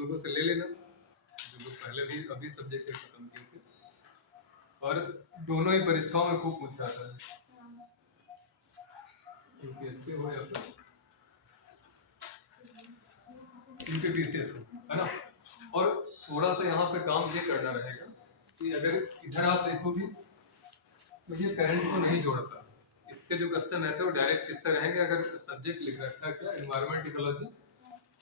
लोगों से ले लेना जो लोग पहले भी अभी सब्जेक्ट खत्म किए थे। और दोनों ही परीक्षाओं में खूब पूछा था, यूपीएससी हो या फिर यूपीपीसीएस हो, है ना। और थोड़ा सा यहाँ पे काम ये करना रहेगा कि अगर इधर आप देखोगे तो ये करंट को नहीं जोड़ता। इसके जो क्वेश्चन रहते हैं वो डायरेक्ट किससे रहेंगे, अगर सब्जेक्ट लिख रखा है क्या एनवायरमेंट इकोलॉजी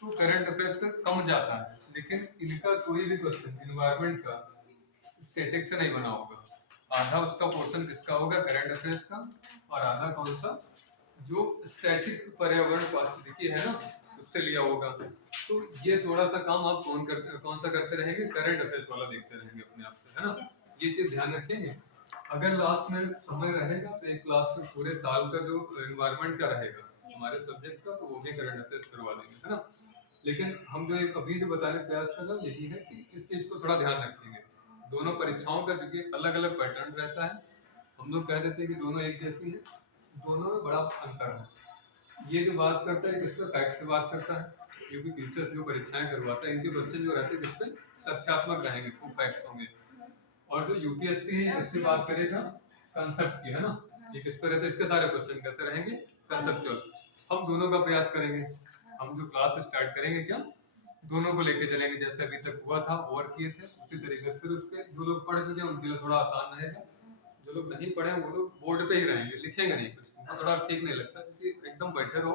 तो करंट अफेयर्स पे कम जाता है। लेकिन इनका कोई भी क्वेश्चन एनवायरमेंट का स्टैटिक से नहीं बना होगा। आधा उसका पोर्शन किसका होगा, करंट अफेयर्स का, और आधा कौन सा जो स्टैटिक पर्यावरण पारिस्थितिकी है ना उससे लिया होगा। तो ये थोड़ा सा काम आप कौन सा करते रहेंगे, करंट अफेयर्स वाला देखते रहेंगे अपने आप से, है ना। ये चीज ध्यान रखेंगे। अगर लास्ट में समय रहेगा तो एक क्लास में पूरे साल का जो एनवायरनमेंट का रहेगा हमारे सब्जेक्ट का, तो वो भी करंट अफेयर्स करवा देंगे, है ना। लेकिन हम जो अभी जो बताने का प्रयास कर रहे हैं यही है कि इस चीज को थोड़ा ध्यान रखेंगे। दोनों परीक्षाओं का क्योंकि अलग अलग पैटर्न रहता है, हम लोग कह देते हैं कि दोनों एक जैसी है, दोनों में बड़ा अंतर है। ये जो बात करता है किस पे, फैक्ट से बात करता है, क्योंकि पीसीएस जो परीक्षाएं करवाता है इनके क्वेश्चन जो रहते हैं किस पे, तथ्यात्मक रहेंगे, खूब फैक्ट्स होंगे। और जो यूपीएससी है इससे बात करेगा कंसेप्ट की, है ना। ये किस पे रहते हैं, इसके सारे क्वेश्चन कैसे रहेंगे, कंसेप्चुअल। हम दोनों का प्रयास करेंगे। हम जो क्लास स्टार्ट करेंगे क्या दोनों को लेके चलेंगे, जैसे अभी तक हुआ था ओवर किए थे उसी तरीके से। फिर उसके जो लोग पढ़ चुके हैं उनके लिए थोड़ा आसान रहेगा, जो लोग नहीं पढ़े हैं वो लोग बोर्ड पे ही रहेंगे, लिखेंगे नहीं कुछ, उनको थोड़ा ठीक नहीं लगता। क्योंकि एकदम बैठे रहो,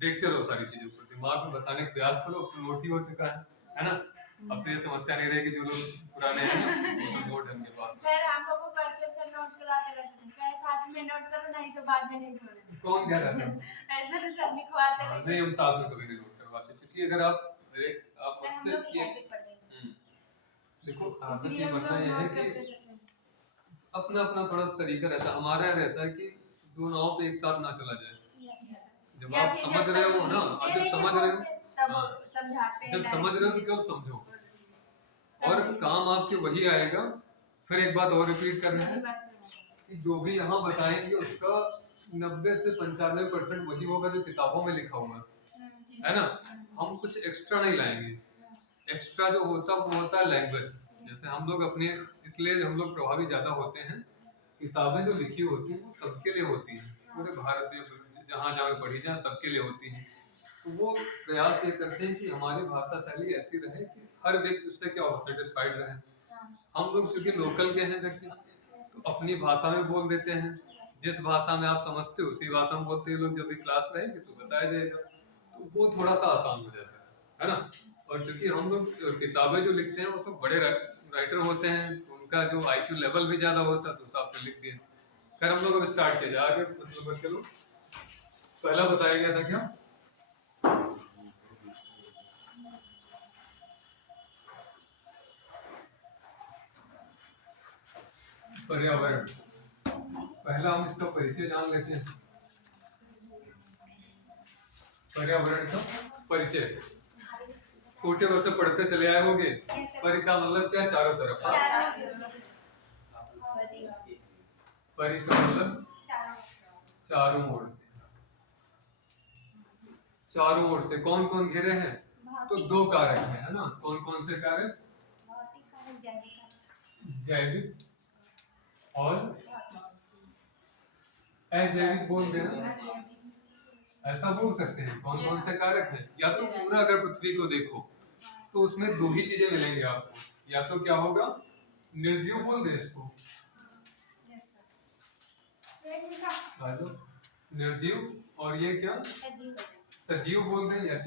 देखते रहो सारी चीजों को, दिमाग में बसाने का प्रयास करो। अब तो नोट ही हो चुका है ना। अब तो ये समस्या नहीं रहेगी, जो लोग पुराने हैं वो तो नोट है उनके पास। सर हम लोगों को ऐसे नोट कराते रहते हैं, साथ में नोट करो नहीं तो बाद में नहीं छोड़े। कौन कह रहा था ऐसे तो सब लिखवाते रहते हैं। नहीं, हम साथ में कभी नहीं नोट करवाते, क्योंकि अगर आप मस्तिष्क की देखो आदत ये बनना ये है कि अपना अपना थोड़ा तरीका रहता है। हमारा रहता है कि दो नाव पे एक साथ ना चला जाए। जब आप समझ रहे हो ना, और जब समझ रहे हो समझाते हैं, जब समझ रहे हो तो क्यों समझो, और काम आपके वही आएगा। फिर एक बात और रिपीट करना है कि जो भी यहाँ बताएंगे उसका 90 से 95% वही होगा जो किताबों में लिखा हुआ है ना। हम कुछ एक्स्ट्रा नहीं लाएंगे। एक्स्ट्रा जो होता है वो होता है लैंग्वेज। जैसे हम लोग अपने, इसलिए हम लोग प्रभावी ज्यादा होते हैं। किताबें जो लिखी होती हैं वो सबके लिए होती हैं, पूरे भारतीय जहाँ जहाँ पढ़ी जाए सबके लिए होती हैं। तो वो प्रयास ये करते हैं कि हमारी भाषा शैली ऐसी रहे कि हर व्यक्ति उससे क्या हो, सेटिस्फाइड रहे। हम लोग चूंकि लोकल के हैं व्यक्ति तो अपनी भाषा में बोल देते हैं, जिस भाषा में आप समझते हो उसी भाषा में बोलते हैं लोग। जब भी क्लास रहेगी तो बताया जाएगा, तो वो थोड़ा सा आसान हो जाता है ना। और क्योंकि हम लोग किताबें जो लिखते हैं वो सब बड़े राइटर होते हैं, तो उनका जो आईक्यू लेवल भी ज्यादा होता है, तो हिसाब से लिख दिए। फिर हम लोग अब स्टार्ट किया जाए आगे, मतलब चलो पहला बताया गया था क्या, पर्यावरण। पहला हम इसका परिचय जान लेते हैं। पर्यावरण का परिचय छोटे बच्चे पढ़ते चले आए होंगे। परि का मतलब क्या, चारों तरफ। परि का मतलब चारों ओर से। चारों ओर से कौन कौन घिरे हैं, तो दो कारक हैं, है ना। कौन कौन से कारक, जैविक और अजैविक बोल देना, ऐसा बोल सकते हैं। कौन कौन से कारक हैं, या तो पूरा अगर पृथ्वी को देखो तो उसमें दो ही चीजें मिलेंगी आपको, या तो क्या होगा, निर्जीव बोल दे इसको, निर्जीव, और ये क्या सजीव बोल दे, या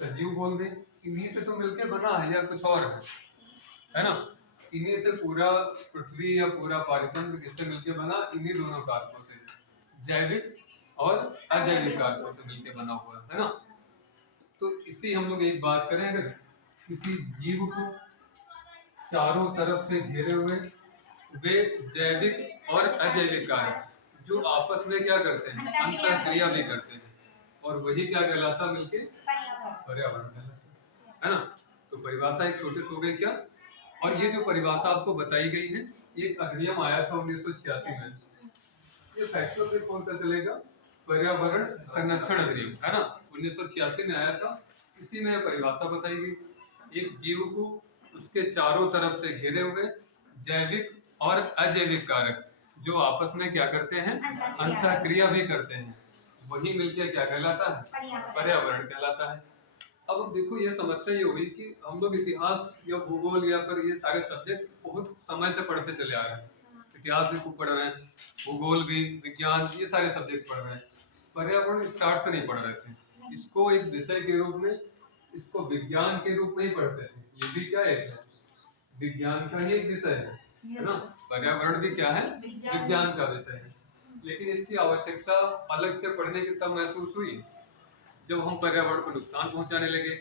सजीव बोल दे। इन्हीं से तो मिलके बना है या कुछ और है ना। इन्हीं से पूरा पृथ्वी या पूरा पारितंत्र किससे मिलके बना, इन्हीं दोनों कारकों से, जैविक और अजैविक कारकों से मिलके बना हुआ है ना। तो इसी हम लोग एक बात करें, अगर किसी जीव को चारों तरफ से घेरे हुए वे जैविक और अजैविक कारक जो आपस में क्या करते हैं, अंतरक्रिया भी करते हैं, और वही क्या कहलाता मिलके, पर्यावरण कहलाता है ना। तो परिभाषा एक छोटी सी हो गई क्या। और ये जो परिभाषा आपको बताई गई है, एक अधिनियम आया था 1986 में। ये फैक्टों से कौन सा चलेगा, पर्यावरण संरक्षण अधिनियम, है ना, 1986 में आया था। इसी में परिभाषा बताई गई, एक जीव को उसके चारों तरफ से घिरे हुए जैविक और अजैविक कारक जो आपस में क्या करते हैं, अंतःक्रिया भी करते हैं, वही मिलकर क्या कहलाता है, पर्यावरण कहलाता है। अब देखो ये समस्या ये हुई कि हम लोग इतिहास या भूगोल या फिर ये सारे सब्जेक्ट बहुत समय से पढ़ते चले आ रहे हैं, इतिहास भी खूब पढ़ रहे हैं, भूगोल भी, विज्ञान, ये सारे सब्जेक्ट पढ़ रहे हैं, पर्यावरण स्टार्ट से नहीं पढ़ रहे थे। इसको एक विषय के रूप में, इसको विज्ञान के रूप में ही पढ़ते थे। ये भी क्या है, विज्ञान का ही एक विषय है ना। पर्यावरण भी क्या है, विज्ञान का विषय है। लेकिन इसकी आवश्यकता अलग से पढ़ने की तब महसूस हुई जब हम पर्यावरण को नुकसान पहुंचाने लगे,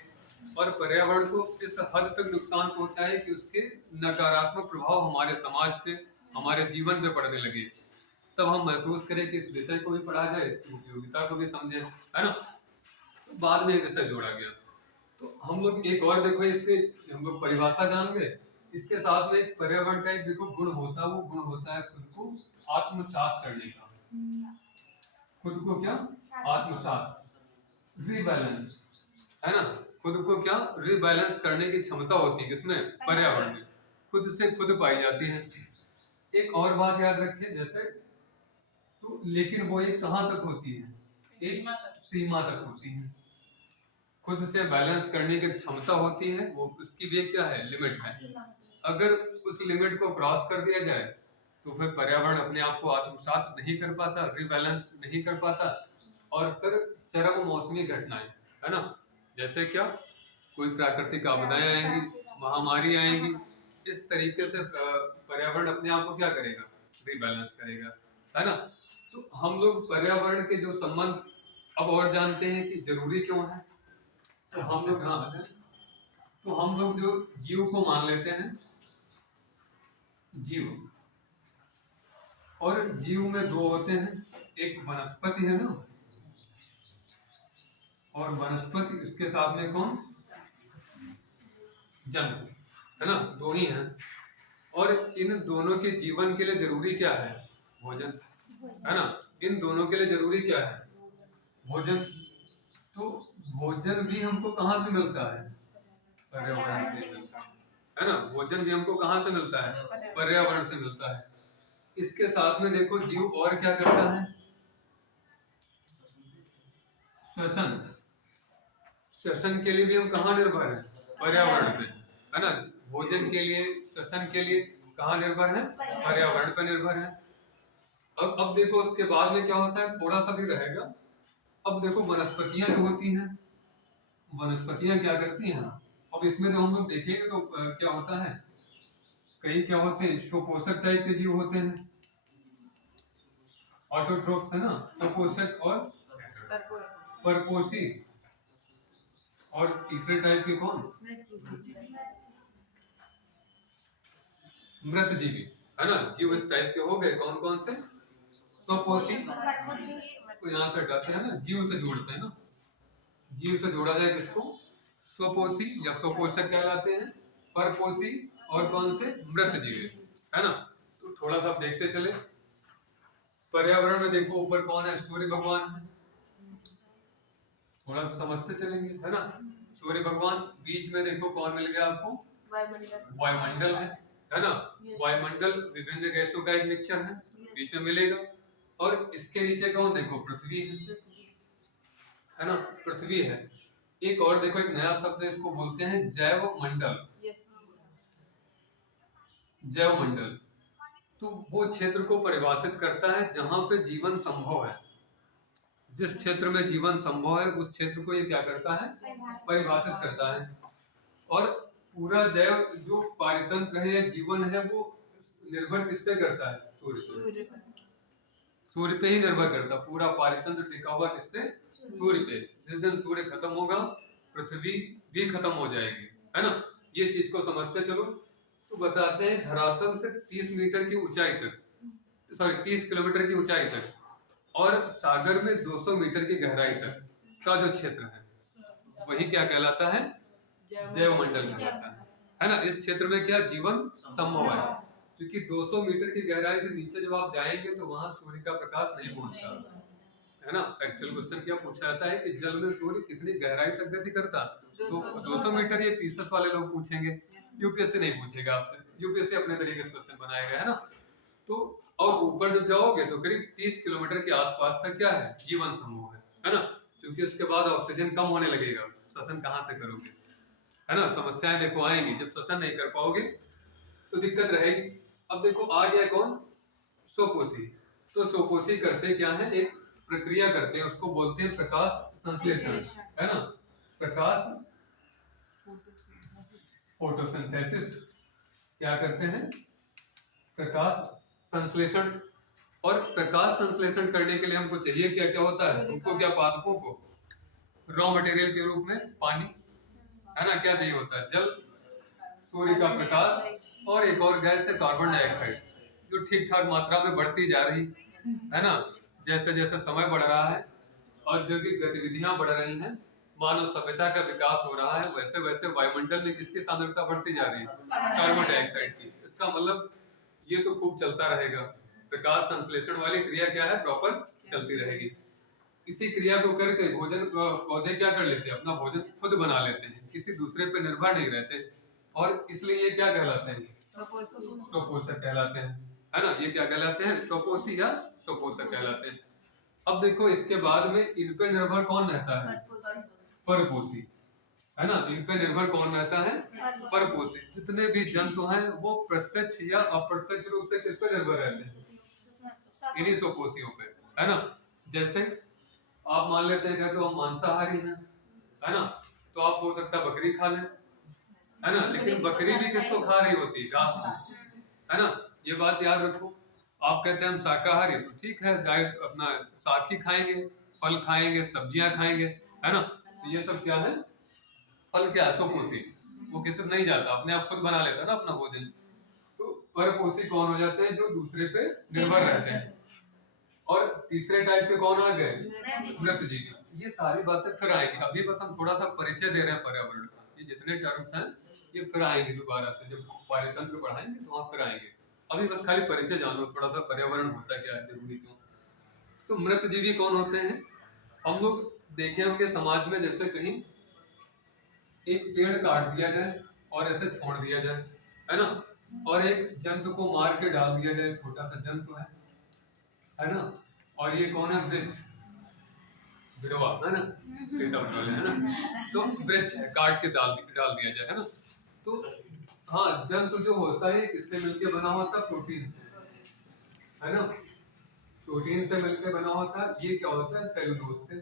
और पर्यावरण को इस हद तक नुकसान पहुंचाए कि उसके नकारात्मक प्रभाव हमारे समाज पे, हमारे जीवन पे पड़ने लगे। तब हम महसूस करें कि इस विषय को भी पढ़ा जाए, इसकी उपयोगिता को भी समझे, है ना। तो बाद में विषय जोड़ा गया। तो हम लोग एक और देखो, इसके हम लोग परिभाषा जान गए, इसके साथ में एक पर्यावरण का एक देखो गुण होता है, वो गुण होता है खुद को आत्मसात करने का। खुद को क्या, आत्मसात, रीबैलेंस, है ना। खुद को क्या, रीबैलेंस करने की क्षमता होती है किसमें, पर्यावरण में, खुद से खुद पाई जाती है। एक और बात याद रखिए, जैसे तो लेकिन वो एक कहाँ तक होती है, एक सीमा तक होती है। खुद से बैलेंस करने की क्षमता होती है, वो उसकी भी एक क्या है, लिमिट है। अगर उस लिमिट को क्रॉस कर दिया जाए तो फिर पर्यावरण अपने आप को आत्मसात नहीं कर पाता, रीबैलेंस नहीं कर पाता, और फिर चरम मौसमी घटनाएं, है ना, जैसे क्या, कोई प्राकृतिक आपदाएं आएंगी, महामारी आएंगी, इस तरीके से पर्यावरण अपने आप को क्या करेगा, रीबैलेंस करेगा, है ना। तो हम लोग पर्यावरण के जो संबंध अब और जानते हैं कि जरूरी क्यों है। तो हम लोग, हाँ, तो हम लोग जो जीव को मान लेते हैं, जीव, और जीव में दो होते हैं, एक वनस्पति है ना, और वनस्पति, उसके साथ में कौन, जंतु, है ना, दो ही हैं। और इन दोनों के जीवन के लिए जरूरी क्या है, भोजन, है ना। इन दोनों के लिए जरूरी क्या है, भोजन। तो भोजन भी हमको कहाँ से मिलता है, पर्यावरण से मिलता है ना। भोजन भी हमको कहाँ से मिलता है, पर्यावरण से मिलता है। इसके साथ में देखो जीव और क्या करता है, श्वसन, श्वसन के लिए भी हम कहाँ निर्भर हैं, पर्यावरण पे, है ना। भोजन के लिए, श्वसन के लिए कहाँ निर्भर है, पर्यावरण पर निर्भर है। अब देखो उसके बाद में क्या होता है, थोड़ा सा भी रहेगा। अब देखो वनस्पतियां जो होती हैं, वनस्पतियां क्या करती हैं, अब इसमें तो हम लोग देखेंगे तो क्या होता है, कई क्या होते हैं, स्वपोषक टाइप के जीव होते हैं, ऑटोट्रोफ्स, है ना, स्वपोषक और परपोषी, और तीसरे टाइप के कौन, मृतजीवी, है ना। जीव इस टाइप के हो गए, कौन कौन से, स्वपोषी, को यहाँ से हटाते हैं ना, जीव से जोड़ते हैं ना, जीव से जोड़ा जाए किसको, स्वपोषी या स्वपोषक कहलाते हैं, परपोषी, और कौन से, मृतजीवी, है ना। तो थोड़ा सा देखते चले, पर्यावरण में देखो ऊपर कौन है, सूर्य भगवान है, थोड़ा सा समझते चलेंगे, है ना। सूर्य भगवान, बीच में देखो कौन मिल गया आपको, वायुमंडल है ना। वायुमंडल विभिन्न गैसों का एक मिक्सचर है, बीच में मिलेगा। और इसके नीचे कौन, देखो पृथ्वी है ना, पृथ्वी है। एक और देखो, एक नया शब्द है, इसको बोलते हैं जैव मंडल, जैव मंडल। तो वो क्षेत्र को परिभाषित करता है जहां पे जीवन संभव है। जिस क्षेत्र में जीवन संभव है उस क्षेत्र को ये क्या करता है, परिभाषित करता है। और पूरा जैव जो पारितंत्र है या जीवन है, वो निर्भर किस पे करता है, सूर्य पे, सूर्य पे ही निर्भर करता। पूरा पारितंत्र टिका हुआ किस पे, सूर्य पे। जिस दिन सूर्य खत्म होगा, पृथ्वी भी खत्म हो जाएगी, है ना। ये चीज को समझते चलो। तो बताते हैं धरातल से 30 मीटर की ऊंचाई तक, सॉरी 30 किलोमीटर की ऊंचाई तक, और सागर में 200 मीटर की गहराई तक का जो क्षेत्र है, वही क्या कहलाता है, जैव मंडल कहलाता है ना। इस क्षेत्र में क्या जीवन संभव है, क्योंकि 200 मीटर की गहराई से नीचे जब आप जाएंगे तो वहां सूर्य का प्रकाश नहीं पहुंचता, है ना। एक्चुअल क्वेश्चन क्या पूछा जाता है कि जल में सूर्य कितनी गहराई तक गति करता, तो 200 मीटर ये पीसेस वाले लोग पूछेंगे, यूपीएससी नहीं पूछेगा आपसे, यूपीएससी अपने तरीके से क्वेश्चन बनाएगा, है ना। तो और ऊपर जब जाओगे तो करीब 30 किलोमीटर के आसपास तक क्या है, जीवन समूह है ना। क्योंकि उसके बाद ऑक्सीजन कम होने लगेगा, श्वसन कहाँ से करोगे, है ना। समस्याएं देखो आएंगी, जब श्वसन नहीं कर पाओगे तो दिक्कत रहेगी। अब देखो आ गया कौन, सोपोसी। तो सोपोसी करते क्या है, एक प्रक्रिया करते हैं, उसको बोलते हैं प्रकाश संश्लेषण, है ना। प्रकाश फोटोसिंथेसिस क्या करते हैं, प्रकाश संश्लेषण। और प्रकाश संश्लेषण करने के लिए हमको चाहिए क्या क्या होता है, हमको क्या, पादपों को रॉ मटेरियल के रूप में पानी, है ना, क्या चाहिए होता है, जल, सूर्य का प्रकाश और एक और गैस है कार्बन डाइऑक्साइड, जो ठीक ठाक मात्रा में बढ़ती जा रही है ना। जैसे जैसे समय बढ़ रहा है, औद्योगिक गतिविधियां बढ़ रही हैं, मानव सभ्यता का विकास हो रहा है, वैसे वैसे वायुमंडल में किसकी सांद्रता बढ़ती जा रही है, कार्बन डाइऑक्साइड की। इसका मतलब ये तो खूब चलता रहेगा, प्रकाश संश्लेषण वाली क्रिया क्या है, प्रॉपर चलती रहेगी। इसी क्रिया को करके भोजन पौधे क्या कर लेते हैं, अपना भोजन खुद बना लेते हैं, किसी दूसरे पे निर्भर नहीं रहते, और इसलिए ये क्या कहलाते हैं, स्वपोषक कहलाते हैं, है ना। ये क्या कहलाते हैं, स्वपोषी या स्वपोषक कहलाते हैं। अब देखो इसके बाद में इन पे निर्भर कौन रहता है, परपोषी, है ना। इन पे निर्भर कौन रहता है, परपोषी। जितने भी जंतु हैं वो प्रत्यक्ष या अप्रत्यक्ष रूप से किस पे निर्भर रहते हैं, इन्हीं स्वपोषियों पे, है ना। जैसे आप मान लेते हैं कि तो हम मांसाहारी हैं, है ना, तो आप हो सकता है बकरी खा लें, है ना। लेकिन बकरी भी किसको खा रही होती है, घास को, है ना। ये बात याद रखो। आप कहते हैं हम शाकाहारी, तो ठीक है, जाहिर अपना साग ही खाएंगे, फल खाएंगे, सब्जियां खाएंगे, है ना। तो ये सब क्या है, फल क्या है, स्वपोषी, वो किसी से नहीं जाता, अपने आप खुद बना लेता है ना अपना भोजन। तो परपोषी कौन हो जाते हैं, जो दूसरे पे निर्भर रहते हैं। और तीसरे टाइप के कौन आ गए, मृतजीवी। ये सारी बातें फिर आएंगी, अभी बस हम थोड़ा सा परिचय दे रहे हैं पर्यावरण का। ये जितने टर्म्स हैं ये फिर आएंगे दोबारा से, जब पारितंत्र पढ़ाएंगे तो वहां फिर आएंगे। अभी बस खाली परिचय जान लो थोड़ा सा, पर्यावरण होता क्या है, जरूरी क्यों। तो मृतजीवी कौन होते हैं, हम लोग देखे होंगे समाज में, जैसे कहीं एक पेड़ काट दिया जाए और ऐसे छोड़ दिया जाए, है ना, और एक जंतु को मार के डाल दिया जाए, छोटा सा जंतु है ना। और ये कौन है, वृक्ष, बिरवा, है ना, प्रीतम वाले, है ना। तो वृक्ष है, काट के डाल दिया जाए, है ना। तो हाँ, जंतु जो होता है किससे मिलके बना होता है, प्रोटीन से, है ना, प्रोटीन से मिलके बना होता है। ये क्या होता है, सेलुलोज से,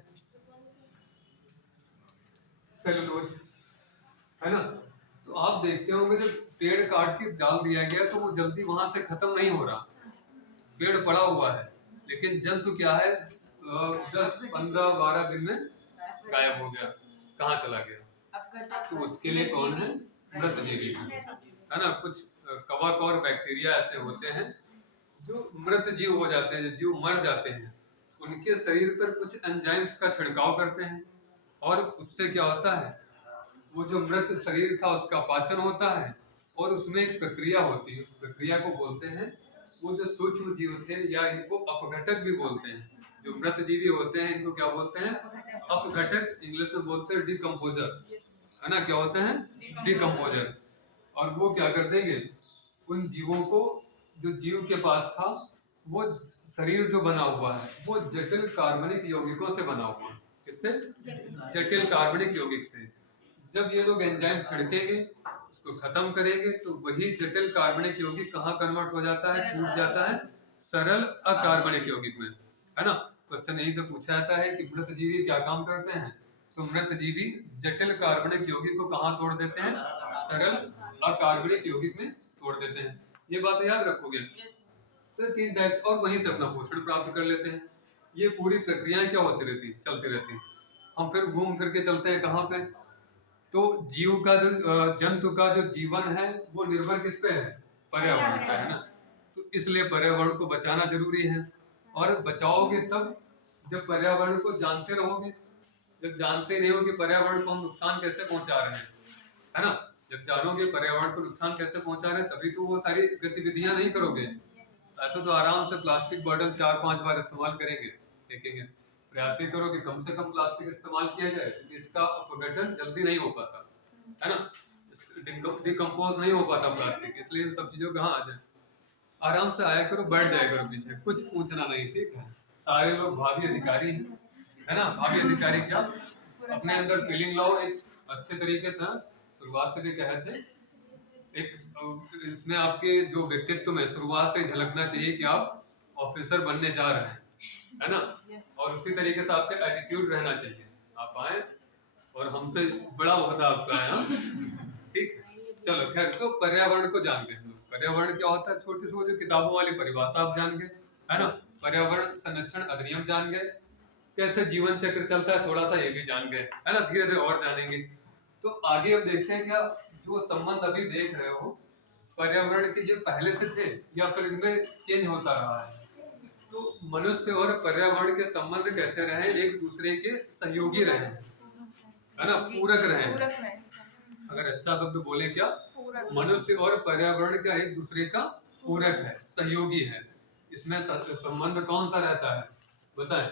सेलुलोज, है ना। तो आप देखते होंगे जब पेड़ काट के डाल दिया गया तो वो जल्दी वहां से खत्म नहीं हो रहा, पेड़ पड़ा हुआ है। लेकिन जंतु क्या है, 10, 15, 12 दिन में गायब हो गया, कहाँ चला गया। तो उसके लिए कौन है, मृतजीवी, है ना। कुछ कवक और बैक्टीरिया ऐसे होते हैं जो मृत जीव हो जाते हैं, जो जीव मर जाते हैं, उनके शरीर पर कुछ एंजाइम्स का छिड़काव करते हैं, और उससे क्या होता है, वो जो मृत शरीर था उसका पाचन होता है, और उसमें एक प्रक्रिया होती है, उस प्रक्रिया को बोलते हैं, वो जो सूक्ष्म जीव थे, या इनको अपघटक भी बोलते हैं, जो मृत जीवी होते हैं इनको क्या बोलते हैं, अपघटक, इंग्लिश में बोलते हैं डिकम्पोजर, है ना। क्या होते हैं, डिकम्पोजर। और वो क्या कर देंगे, उन जीवों को, जो जीव के पास था, वो शरीर जो बना हुआ है वो जटिल कार्बनिक यौगिकों से बना हुआ है, किससे, जटिल कार्बनिक यौगिक से। जब ये लोग एंजाइम छिड़केंगे, उसको खत्म करेंगे, तो वही जटिल कार्बनिक यौगिक कहाँ कन्वर्ट हो जाता है, छूट जाता है सरल अकार्बनिक यौगिक में, है ना। क्वेश्चन यही से पूछा जाता है कि मृतजीवी क्या काम करते हैं, तो मृतजीवी जटिल कार्बनिक यौगिक को कहाँ तोड़ देते हैं, सरल अकार्बनिक यौगिक में तोड़ देते हैं। ये बात याद रखोगे। तो 3 टाइप्स, और वहीं से अपना पोषण प्राप्त कर लेते हैं। ये पूरी प्रक्रियाएं क्या होती रहती, चलती रहती। हम फिर घूम फिर के चलते हैं कहाँ पे, तो जीव का जो जंतु का जो जीवन है वो निर्भर किस पे है, पर्यावरण पे, है ना। तो इसलिए पर्यावरण को बचाना जरूरी है। और बचाओगे तब जब पर्यावरण को जानते रहोगे। जब जानते नहीं हो कि पर्यावरण को हम नुकसान कैसे पहुंचा रहे हैं, है ना, जब जानोगे पर्यावरण को नुकसान कैसे पहुंचा रहे हैं, तभी तो वो सारी गतिविधियां नहीं करोगे। ऐसे तो आराम से प्लास्टिक बॉटल 4-5 बार इस्तेमाल करेंगे, देखेंगे, प्रयास ये करो कि कम से कम प्लास्टिक इस्तेमाल किया जाए, क्योंकि इसका अपघटन जल्दी नहीं हो पाता है ना, डिकम्पोज नहीं हो पाता प्लास्टिक, इसलिए इन सब चीजों का हाँ आ जाए। आराम से आया करो, बैठ जाया करो पीछे, कुछ पूछना नहीं, ठीक है। सारे लोग भावी अधिकारी हैं, है ना। भावी अधिकारी क्या, अपने अंदर फीलिंग लाओ एक अच्छे तरीके से। शुरुआत से भी कहे थे, एक इसमें आपके जो व्यक्तित्व में शुरुआत से झलकना चाहिए कि आप ऑफिसर बनने जा रहे हैं, है ना। और उसी तरीके से आपका एटीट्यूड रहना चाहिए, आप आए और हमसे बड़ा ओहदा आपका है, हाँ? ठीक है। चलो खैर, तो पर्यावरण को जान गए हम लोग। पर्यावरण क्या होता है, छोटी सी वो जो किताबों वाली परिभाषा आप जान गए, है ना। पर्यावरण संरक्षण अधिनियम जान गए, कैसे जीवन चक्र चलता है थोड़ा सा ये भी जान गए, है ना। धीरे धीरे और जानेंगे। तो आगे अब देखते हैं, क्या जो संबंध अभी देख रहे हो पर्यावरण के, ये पहले से थे या फिर इनमें चेंज होता रहा है। तो मनुष्य और पर्यावरण के संबंध कैसे रहे, एक दूसरे के सहयोगी रहे, है ना, पूरक रहे। अगर अच्छा शब्द बोले क्या, मनुष्य और पर्यावरण का एक दूसरे का पूरक है, सहयोगी है। इसमें संबंध कौन सा रहता है, बताएं।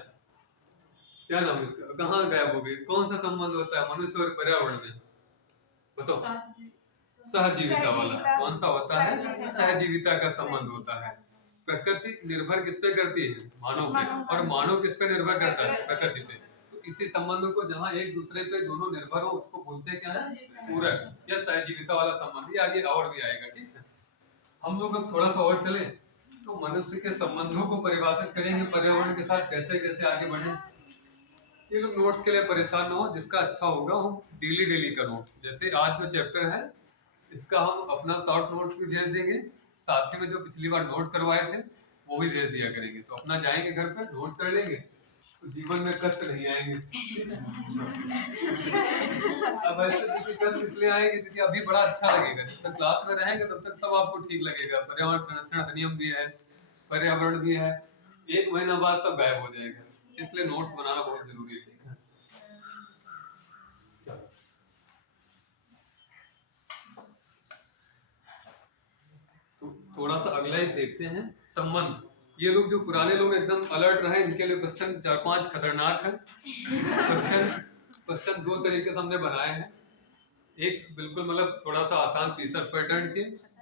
क्या नाम इसका, कहाँ गायब हो गई, कौन सा संबंध होता है मनुष्य और पर्यावरण में, बताओ। सहजीविता वाला। कौन सा होता है, सहजीविता का संबंध होता है। प्रकृति निर्भर किस पे करती है, मानव पे, और मानव किस पे निर्भर करता है, प्रकृति पे। तो इसी संबंध को जहाँ एक दूसरे पे दोनों निर्भर हो उसको बोलते क्या है, पूरक या सहजीविता वाला संबंध। ये आगे और भी आएगा, ठीक है। हम लोग अब थोड़ा सा और चले तो मनुष्य के संबंधों को परिभाषित करेंगे, पर्यावरण के साथ कैसे कैसे आगे बढ़े। ये लोग नोट्स के लिए परेशान ना हो, जिसका अच्छा होगा हम डेली डेली का नोट्स, जैसे आज जो चैप्टर है इसका हम अपना शॉर्ट नोट्स भी भेज देंगे, साथ ही में जो पिछली बार नोट करवाए थे वो भी भेज दिया करेंगे। तो अपना जाएंगे घर पर नोट कर लेंगे, तो जीवन में कष्ट नहीं आएंगे। अब ऐसे देखिए कष्ट इसलिए आएंगे क्योंकि अभी बड़ा अच्छा लगेगा, जब तक क्लास में रहेंगे तब तक सब आपको ठीक लगेगा। पर्यावरण संरक्षण अधिनियम भी है, पर्यावरण भी है, एक महीना बाद सब गायब हो जाएगा, इसलिए नोट्स बनाना बहुत जरूरी है, ठीक है। तो थोड़ा सा अगला ही देखते हैं, संबंध। ये लोग जो पुराने लोग एकदम अलर्ट रहे, इनके लिए क्वेश्चन 4-5 खतरनाक है। क्वेश्चन दो तरीके से हमने बनाए हैं, एक बिल्कुल मतलब थोड़ा सा आसान टीचर्स पैटर्न के,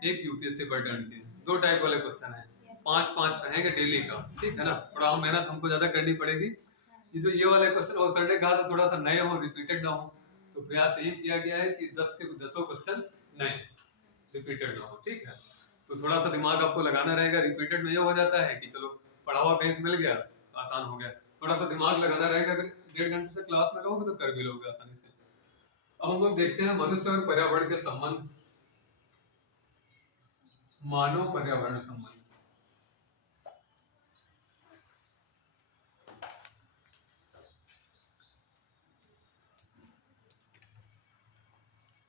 एक यूपीएससी पैटर्न के, दो टाइप वाले क्वेश्चन हैं। 5-5 रहेंगे डेली का, ठीक है ना। थोड़ा मेहनत हमको ज्यादा करनी पड़ेगी। ये जो ये वाले क्वेश्चन और सर ने कहा था थोड़ा सा नए हो, रिपीटेड ना हो, तो प्रयास यही किया गया है कि 10 के 10 क्वेश्चन नए, रिपीटेड ना हो, ठीक है। तो थोड़ा सा दिमाग आपको लगाना रहेगा। रिपीटेड में ये हो जाता है कि चलो पढ़ा हुआ बेस मिल गया, आसान हो गया। थोड़ा सा दिमाग लगाना रहेगा, अगर 1.5 घंटे तक क्लास में रहोगे तो कर भी लोगे आसानी से। अब हम लोग देखते हैं मनुष्य और पर्यावरण के संबंध, मानव पर्यावरण संबंध।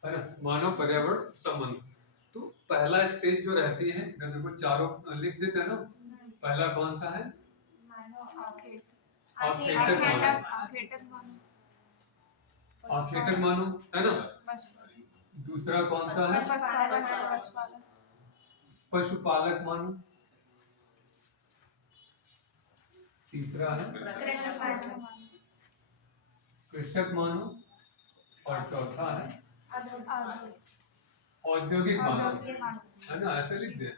है ना, मानव पर्यावरण संबंध। तो पहला स्टेज जो रहती है, जैसे को चारों लिख देते हैं ना, पहला कौन सा है, आखेटक मानो, है ना। दूसरा कौन सा है, पशुपालक मानो। तीसरा है कृषक मानो, और चौथा है औद्योगिक मानव, है ना। ऐसे लिख दे,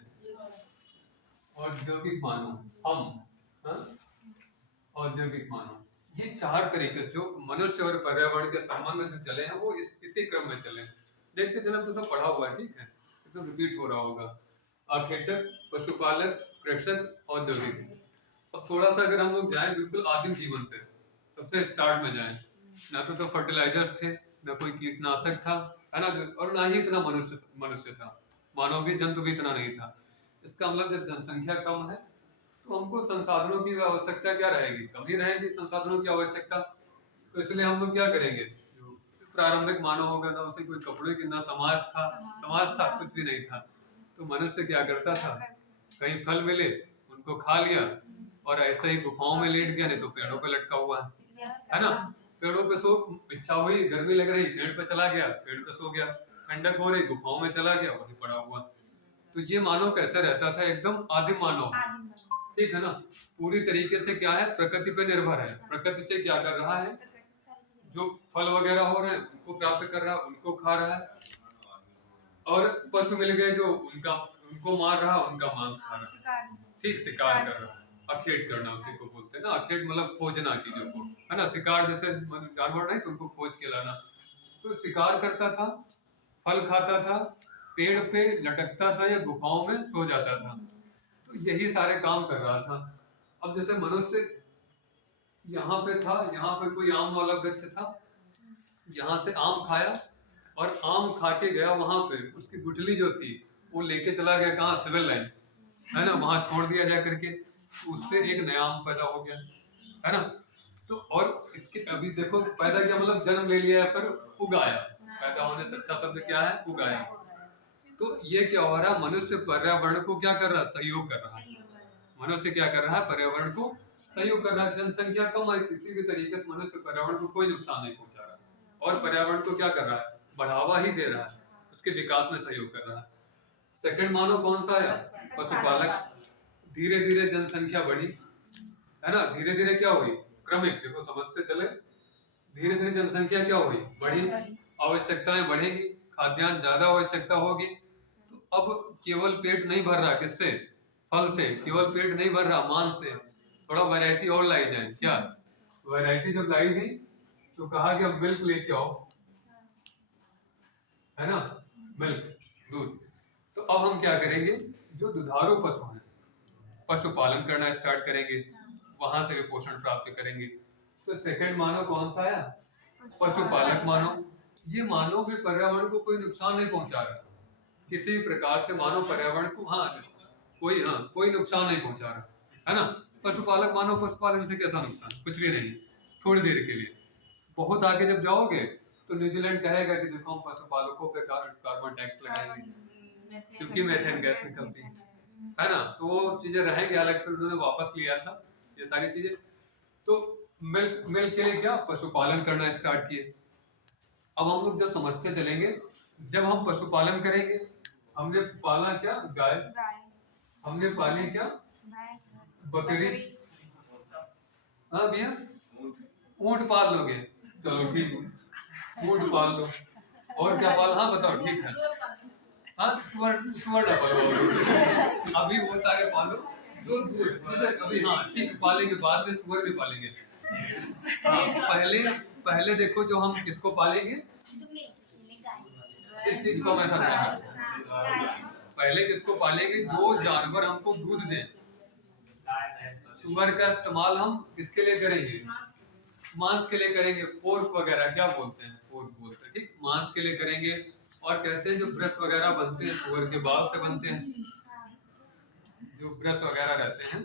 औद्योगिक मानव, हम, हाँ? औद्योगिक मानव। ये 4 तरीके जो मनुष्य और पर्यावरण के संबंध में जो चले हैं वो इसी क्रम में चले। देखते चले तो सब पढ़ा हुआ है, ठीक है, तो रिपीट हो रहा होगा। आखेटक, पशुपालक, कृषक, औद्योगिक। अब थोड़ा सा अगर हम लोग जाएं बिल्कुल आदिम जीवन पे, सबसे स्टार्ट में जाएं, ना तो फर्टिलाइजर्स थे, ना कोई कीटनाशक था, है ना, और ना ही इतना मनुष्य था, मानव भी जंतु भी इतना नहीं था। इसका मतलब जब जनसंख्या कम है तो हमको संसाधनों की आवश्यकता क्या रहेगी, कम ही रहेगी संसाधनों की आवश्यकता। तो इसलिए हम लोग क्या करेंगे, जो प्रारंभिक मानव होगा ना, उसे कोई कपड़े की ना समाज था, कुछ भी नहीं था। तो मनुष्य क्या करता था, कहीं फल मिले उनको खा लिया, और ऐसे ही गुफाओं में लेट गया, नहीं तो पेड़ों पे लटका हुआ है ना। पेड़ों पे सो, इच्छा हुई, गर्मी लग रही, पेड़ पे चला गया, पेड़ पे सो गया, ठंडक हो रही, गुफाओं में चला गया, वहीं पड़ा हुआ। तो ये मानव कैसा रहता था, एकदम आदिम मानव, ठीक है ना। पूरी तरीके से क्या है, प्रकृति पे निर्भर है। प्रकृति से क्या कर रहा है, जो फल वगैरह हो रहे हैं उनको प्राप्त कर रहा है, उनको खा रहा है। और पशु मिल गए जो उनका उनको मार रहा है, उनका मांस खा रहा है। ठीक, शिकार कर रहा है। अखेट करना उसी को बोलते हैं ना। अखेट मतलब खोजना चीजों को, है ना। शिकार जैसे जानवर नहीं तो उनको खोज के लाना। तो शिकार करता था, फल खाता था, पेड़ पे लटकता था या गुफाओं में सो जाता था। तो यही सारे काम कर रहा था। अब जैसे मनुष्य यहाँ पे था, यहाँ पे कोई आम वाला वृक्ष था, यहाँ से आम खाया और आम खा के गया वहां पे, उसकी गुठली जो थी वो लेके चला गया कहाँ, सिविल लाइन, है ना, वहां छोड़ दिया जा करके। उससे एक नया आम पैदा हो गया, है ना। तो और इसके अभी देखो पैदा किया मतलब जन्म ले लिया या फिर उगाया। पैदा होने से अच्छा शब्द क्या है, उगाया। तो ये क्या हो रहा है, मनुष्य पर्यावरण को क्या कर रहा है, सहयोग कर रहा है। मनुष्य क्या कर रहा है, पर्यावरण को सहयोग कर रहा है। जनसंख्या कम है, किसी भी तरीके से मनुष्य पर्यावरण को कोई नुकसान नहीं पहुंचा रहा है और पर्यावरण को क्या कर रहा है, बढ़ावा ही दे रहा है, उसके विकास में सहयोग कर रहा है। सेकंड मानो कौन सा है, पशुपालक। धीरे धीरे जनसंख्या बढ़ी, है ना। धीरे धीरे क्या हुई, क्रमिक, देखो समझते चले, धीरे धीरे जनसंख्या क्या हुई, बढ़ी, आवश्यकताएं बढ़ेगी, खाद्यान्न ज्यादा आवश्यकता होगी। तो अब केवल पेट नहीं भर रहा, किससे, फल से। केवल पेट नहीं भर रहा, मांस से। थोड़ा वैरायटी और लाई जाए। क्या वैरायटी जब लाई थी तो कहा कि अब मिल्क लेके आओ, है ना, मिल्क, दूध। तो अब हम क्या करेंगे, जो दुधारू पशु हैं, पशुपालन करना स्टार्ट करेंगे, वहां से भी पोषण प्राप्त करेंगे। तो सेकंड मानव कौन सा है, पशुपालक मानव। ये मानव भी पर्यावरण को कोई नुकसान नहीं पहुंचा रहा, किसी भी प्रकार से मानव पर्यावरण को कोई नुकसान नहीं पहुंचा रहा, है ना। पशुपालक मानव, पशुपालन से कैसा नुकसान, कुछ भी नहीं, थोड़ी देर के लिए। बहुत आगे जब जाओगे तो न्यूजीलैंड कहेगा कि देखो हम पशुपालकों पे कार्बन टैक्स लगाएंगे क्योंकि मीथेन गैस निकलती है ना। तो वो चीजें रहेंगे, हालांकि फिर उन्होंने वापस लिया था ये सारी चीजें। तो मिल्क मिल्क के लिए क्या, पशुपालन करना स्टार्ट किए। अब हम लोग जब समझते चलेंगे, जब हम पशुपालन करेंगे, हमने पाला क्या, गाय, हमने पाली क्या, बकरी, हाँ भैया, ऊंट पाल लोगे, चलो ठीक है, ऊंट पाल लो। और क्या पाल, हाँ बताओ, ठीक है, हाँ सुअर पालो, अभी बहुत सारे पालो जो जैसे अभी, हाँ ठीक, पालेंगे बाद में, सुअर भी पालेंगे। हाँ, पहले पहले देखो जो हम किसको पालेंगे, इस चीज को मैं समझाऊंगा। पहले किसको पालेंगे, जो जानवर हमको दूध दे। सुअर का इस्तेमाल हम किसके लिए करेंगे, मांस के लिए करेंगे। पोर्क वगैरह क्या बोलते हैं, पोर्क बोलते हैं, ठीक, मांस के लिए करेंगे। और कहते हैं जो ब्रश वगैरह बनते हैं सुअर के बाल से बनते हैं, जो ब्रश वगैरह रहते हैं,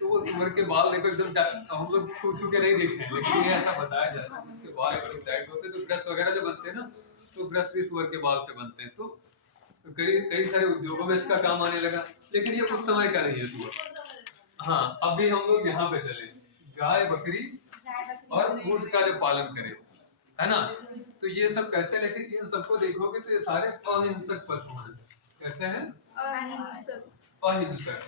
तो वो सुअर के बाल देखो एकदम, हम लोग छू छू के नहीं देखते हैं, लेकिन ये ऐसा बताया जाता है उसके बाल एकदम टाइट होते हैं। तो ब्रश वगैरह जो बनते हैं ना, तो ब्रश भी सुअर के बाल से बनते हैं। तो कई कई सारे उद्योगों में इसका काम आने लगा, लेकिन ये उस समय का नहीं है सुअर। हाँ, अभी हम लोग यहाँ पे चले, गाय, बकरी और ऊंट का जो पालन करें, है ना। तो ये सब कैसे, लेकिन इन सबको देखोगे तो ये सारे अहिंसक पशु हैं। कैसे हैं, अहिंसक,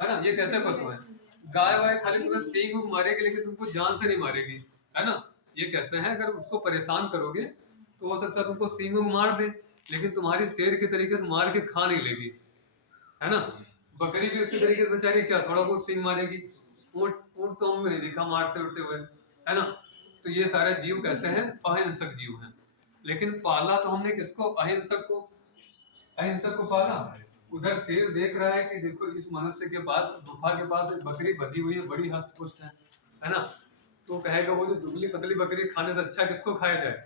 है ना। ये कैसे पशु हैं, गाय वाय खाली तुम्हें सींग मारेगी लेकिन तुमको जान से नहीं मारेगी, है ना। ये कैसे हैं, अगर उसको परेशान करोगे तो हो सकता है तुमको सींग मार दे, लेकिन तुम्हारी शेर के तरीके से मार के खा नहीं लेगी, है ना। बकरी भी उसी तरीके से बेचारी क्या थोड़ा बहुत सींग मारेगी। ऊंट ऊंट तो हमने नहीं देखा मारते उड़ते हुए, है ना। तो ये सारे जीव कैसे हैं, अहिंसक जीव हैं। लेकिन पाला तो हमने किसको, अहिंसक को, अहिंसक को पाला। उधर शेर देख रहा है कि देखो इस मनुष्य के पास, गुफा के पास एक बकरी बंधी हुई है, बड़ी हष्ट पुष्ट है ना। तो कहेगा वो जो दुबली पतली बकरी खाने से अच्छा किसको खाया जाए,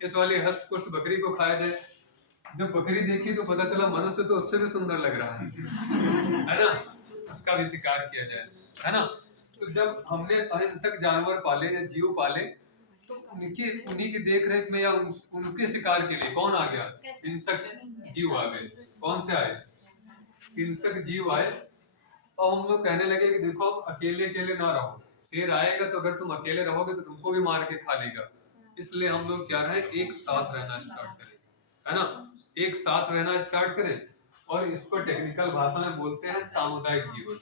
इस वाली हष्ट पुष्ट बकरी को खाया जाए। जब बकरी देखी तो पता चला मनुष्य तो उससे भी सुंदर लग रहा है ना, उसका भी शिकार किया जाए, है ना। तो जब हमने अहिंसक जानवर पाले या जीव पाले, तो उन्हीं की देख रेख में या उनके शिकार के लिए कौन आ गया, हिंसक जीव आ गए। कौन से आए, हिंसक जीव आए। और हम लोग कहने लगे कि देखो अकेले अकेले ना रहो, शेर आएगा तो अगर तुम अकेले रहोगे तो तुमको भी मार के खा लेगा। इसलिए हम लोग क्या रहे, एक साथ रहना स्टार्ट करें, है ना। एक साथ रहना स्टार्ट करें और इसको टेक्निकल भाषा में बोलते हैं सामुदायिक जीवन।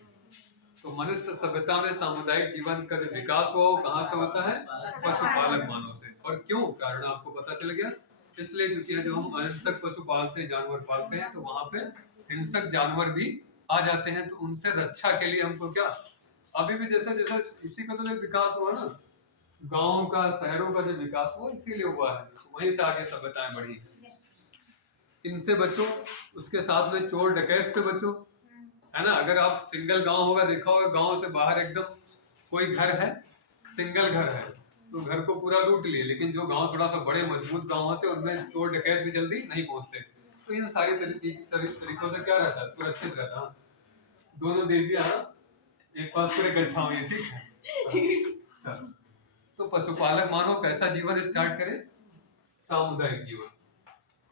तो मनुष्य सभ्यता में सामुदायिक जीवन का जो विकास हुआ वो कहाँ से होता है? पशुपालक मानव से। और क्यों? कारण आपको पता चल गया। इसलिए क्योंकि जो हम अहिंसक पशु पालते हैं, जानवर पालते हैं, तो वहां पे हिंसक जानवर भी आ जाते हैं। तो उनसे रक्षा के लिए हमको क्या, अभी भी जैसा जैसा इसी का तो जो विकास हुआ ना, गाँव का, शहरों का जो विकास हुआ इसीलिए हुआ है, वहीं से आगे सभ्यताएं बढ़ी। इनसे बचो, उसके साथ में चोर डकैत से बचो, है ना। अगर आप सिंगल गांव होगा, देखा होगा, गांव से बाहर एकदम कोई घर है, सिंगल घर है, तो घर को पूरा लूट लिए। लेकिन जो गांव थोड़ा सा बड़े मजबूत गांव होते हैं उनमें चोर डकैत भी जल्दी नहीं पहुंचते। तो इन सारी तरीकों से क्या रहता है? सुरक्षित रहता है। दोनों देवियां एक पास पूरे इकट्ठा हुई, ठीक है। तो पशुपालक मानव कैसा जीवन स्टार्ट करे? सामुदायिक जीवन।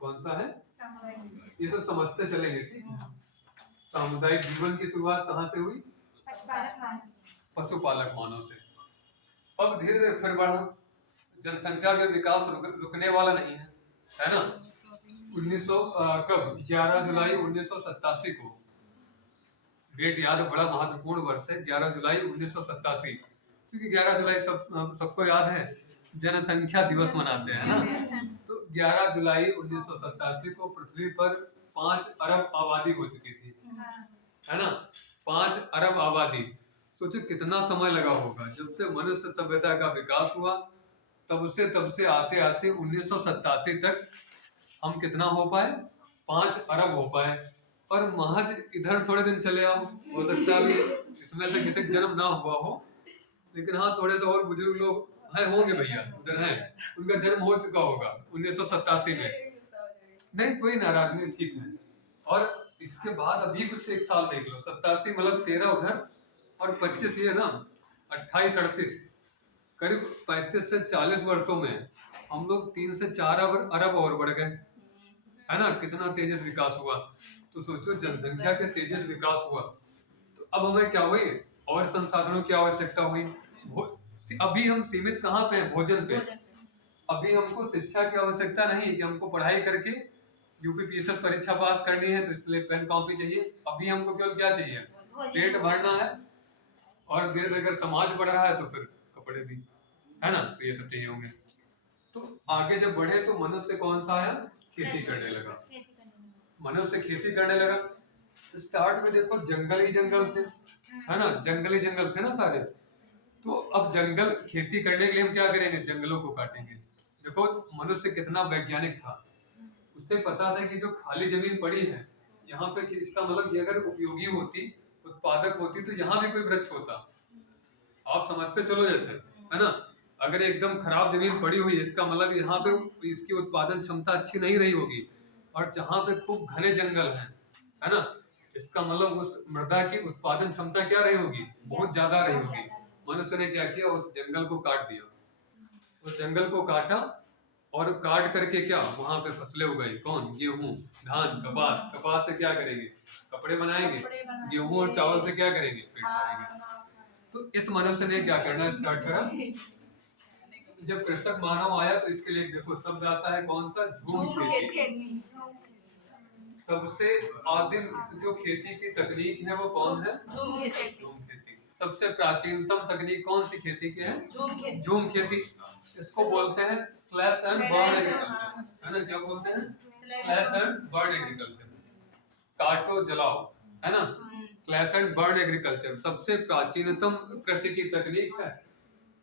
कौन सा है? ये सब समझते चलेंगे, ठीक है। सामुदायिक जीवन की शुरुआत कहाँ से हुई? पशुपालक मानव से। अब धीरे धीरे फिर बढ़ा। जनसंख्या का विकास रुकने वाला नहीं है ना। 11 जुलाई 1987 को, डेट याद, बड़ा महत्वपूर्ण वर्ष है 11 जुलाई 1987, क्योंकि 11 जुलाई सबको याद है, जनसंख्या दिवस मनाते हैं ना। तो 11 जुलाई 1987 को पृथ्वी पर 5 अरब आबादी हो चुकी थी, है ना। 5 अरब आबादी। सोचो कितना समय लगा होगा जब से मनुष्य सभ्यता का विकास हुआ, तब से आते आते 1987 तक हम कितना हो पाए? 5 अरब हो पाए। और महज इधर थोड़े दिन चले आओ, हो सकता है अभी इसमें से किसी का जन्म ना हुआ हो, लेकिन हाँ थोड़े से और बुजुर्ग लोग हैं, होंगे भैया उधर हैं, उनका जन्म हो चुका होगा 1987 में। नहीं कोई नाराज नहीं, ठीक है। और इसके बाद अभी कुछ एक साल देख लो, 87 मतलब 13 उधर और 25 ये ना, 28 38, करीब 35 से 40 वर्षों में हम लोग 3 से 4 अरब और बढ़ गए, है ना। कितना तेजस विकास हुआ। तो सोचो जनसंख्या के तेजस विकास हुआ, तो अब हमें क्या हुई? और संसाधनों की आवश्यकता हुई। अभी हम सीमित कहाँ पे हैं? भोजन पे। अभी हमको शिक्षा की आवश्यकता नहीं कि हमको पढ़ाई करके यूपीपीएससी परीक्षा पास करनी है तो इसलिए पेन कॉपी चाहिए। अभी हमको केवल क्या चाहिए? पेट भरना है। और धीरे धीरे अगर समाज बढ़ रहा है तो फिर कपड़े भी, है ना। तो ये सब चाहिए होंगे। तो आगे जब बढ़े तो मनुष्य कौन सा आया? खेती करने लगा। मनुष्य खेती करने लगा। स्टार्ट में देखो जंगल ही जंगल थे, है ना, जंगल ही जंगल थे ना सारे। तो अब जंगल खेती करने के लिए हम क्या करेंगे? जंगलों को काटेंगे। देखो मनुष्य कितना वैज्ञानिक था, उससे पता था कि जो खाली जमीन पड़ी है यहाँ पे, इसका मतलब कि अगर उपयोगी होती, उत्पादक होती, तो यहाँ भी कोई वृक्ष होता। आप समझते चलो जैसे, है ना। अगर एकदम खराब जमीन पड़ी हुई है, इसका मतलब यहाँ पे इसकी उत्पादन क्षमता अच्छी नहीं रही होगी। और जहाँ पे खूब घने जंगल है ना, इसका मतलब उस मृदा की उत्पादन क्षमता क्या रही होगी? बहुत ज्यादा रही होगी। मनुष्य ने क्या किया? उस जंगल को काट दिया। उस जंगल को काटा और काट करके क्या वहां पे फसलें उगाई। कौन? गेहूं, धान, कपास। कपास से क्या करेंगे? कपड़े बनाएंगे। गेहूं और चावल से क्या करेंगे? पेट भरेंगे। तो इस मनुष्य ने क्या करना स्टार्ट करा? जब कृषक मानव आया तो इसके लिए देखो शब्द आता है कौन सा? झूम खेती। सबसे आदिम जो खेती की तकनीक है वो कौन है? झूम खेती। सबसे प्राचीनतम तकनीक कौन सी खेती की है? झूम खेती। इसको बोलते हैं स्लैश एंड बर्न एग्रीकल्चर, है ना। क्या बोलते हैं? Slash and burn agriculture. काटो जलाओ, है ना। स्लैश एंड बर्न एग्रीकल्चर सबसे प्राचीनतम कृषि की तकनीक है।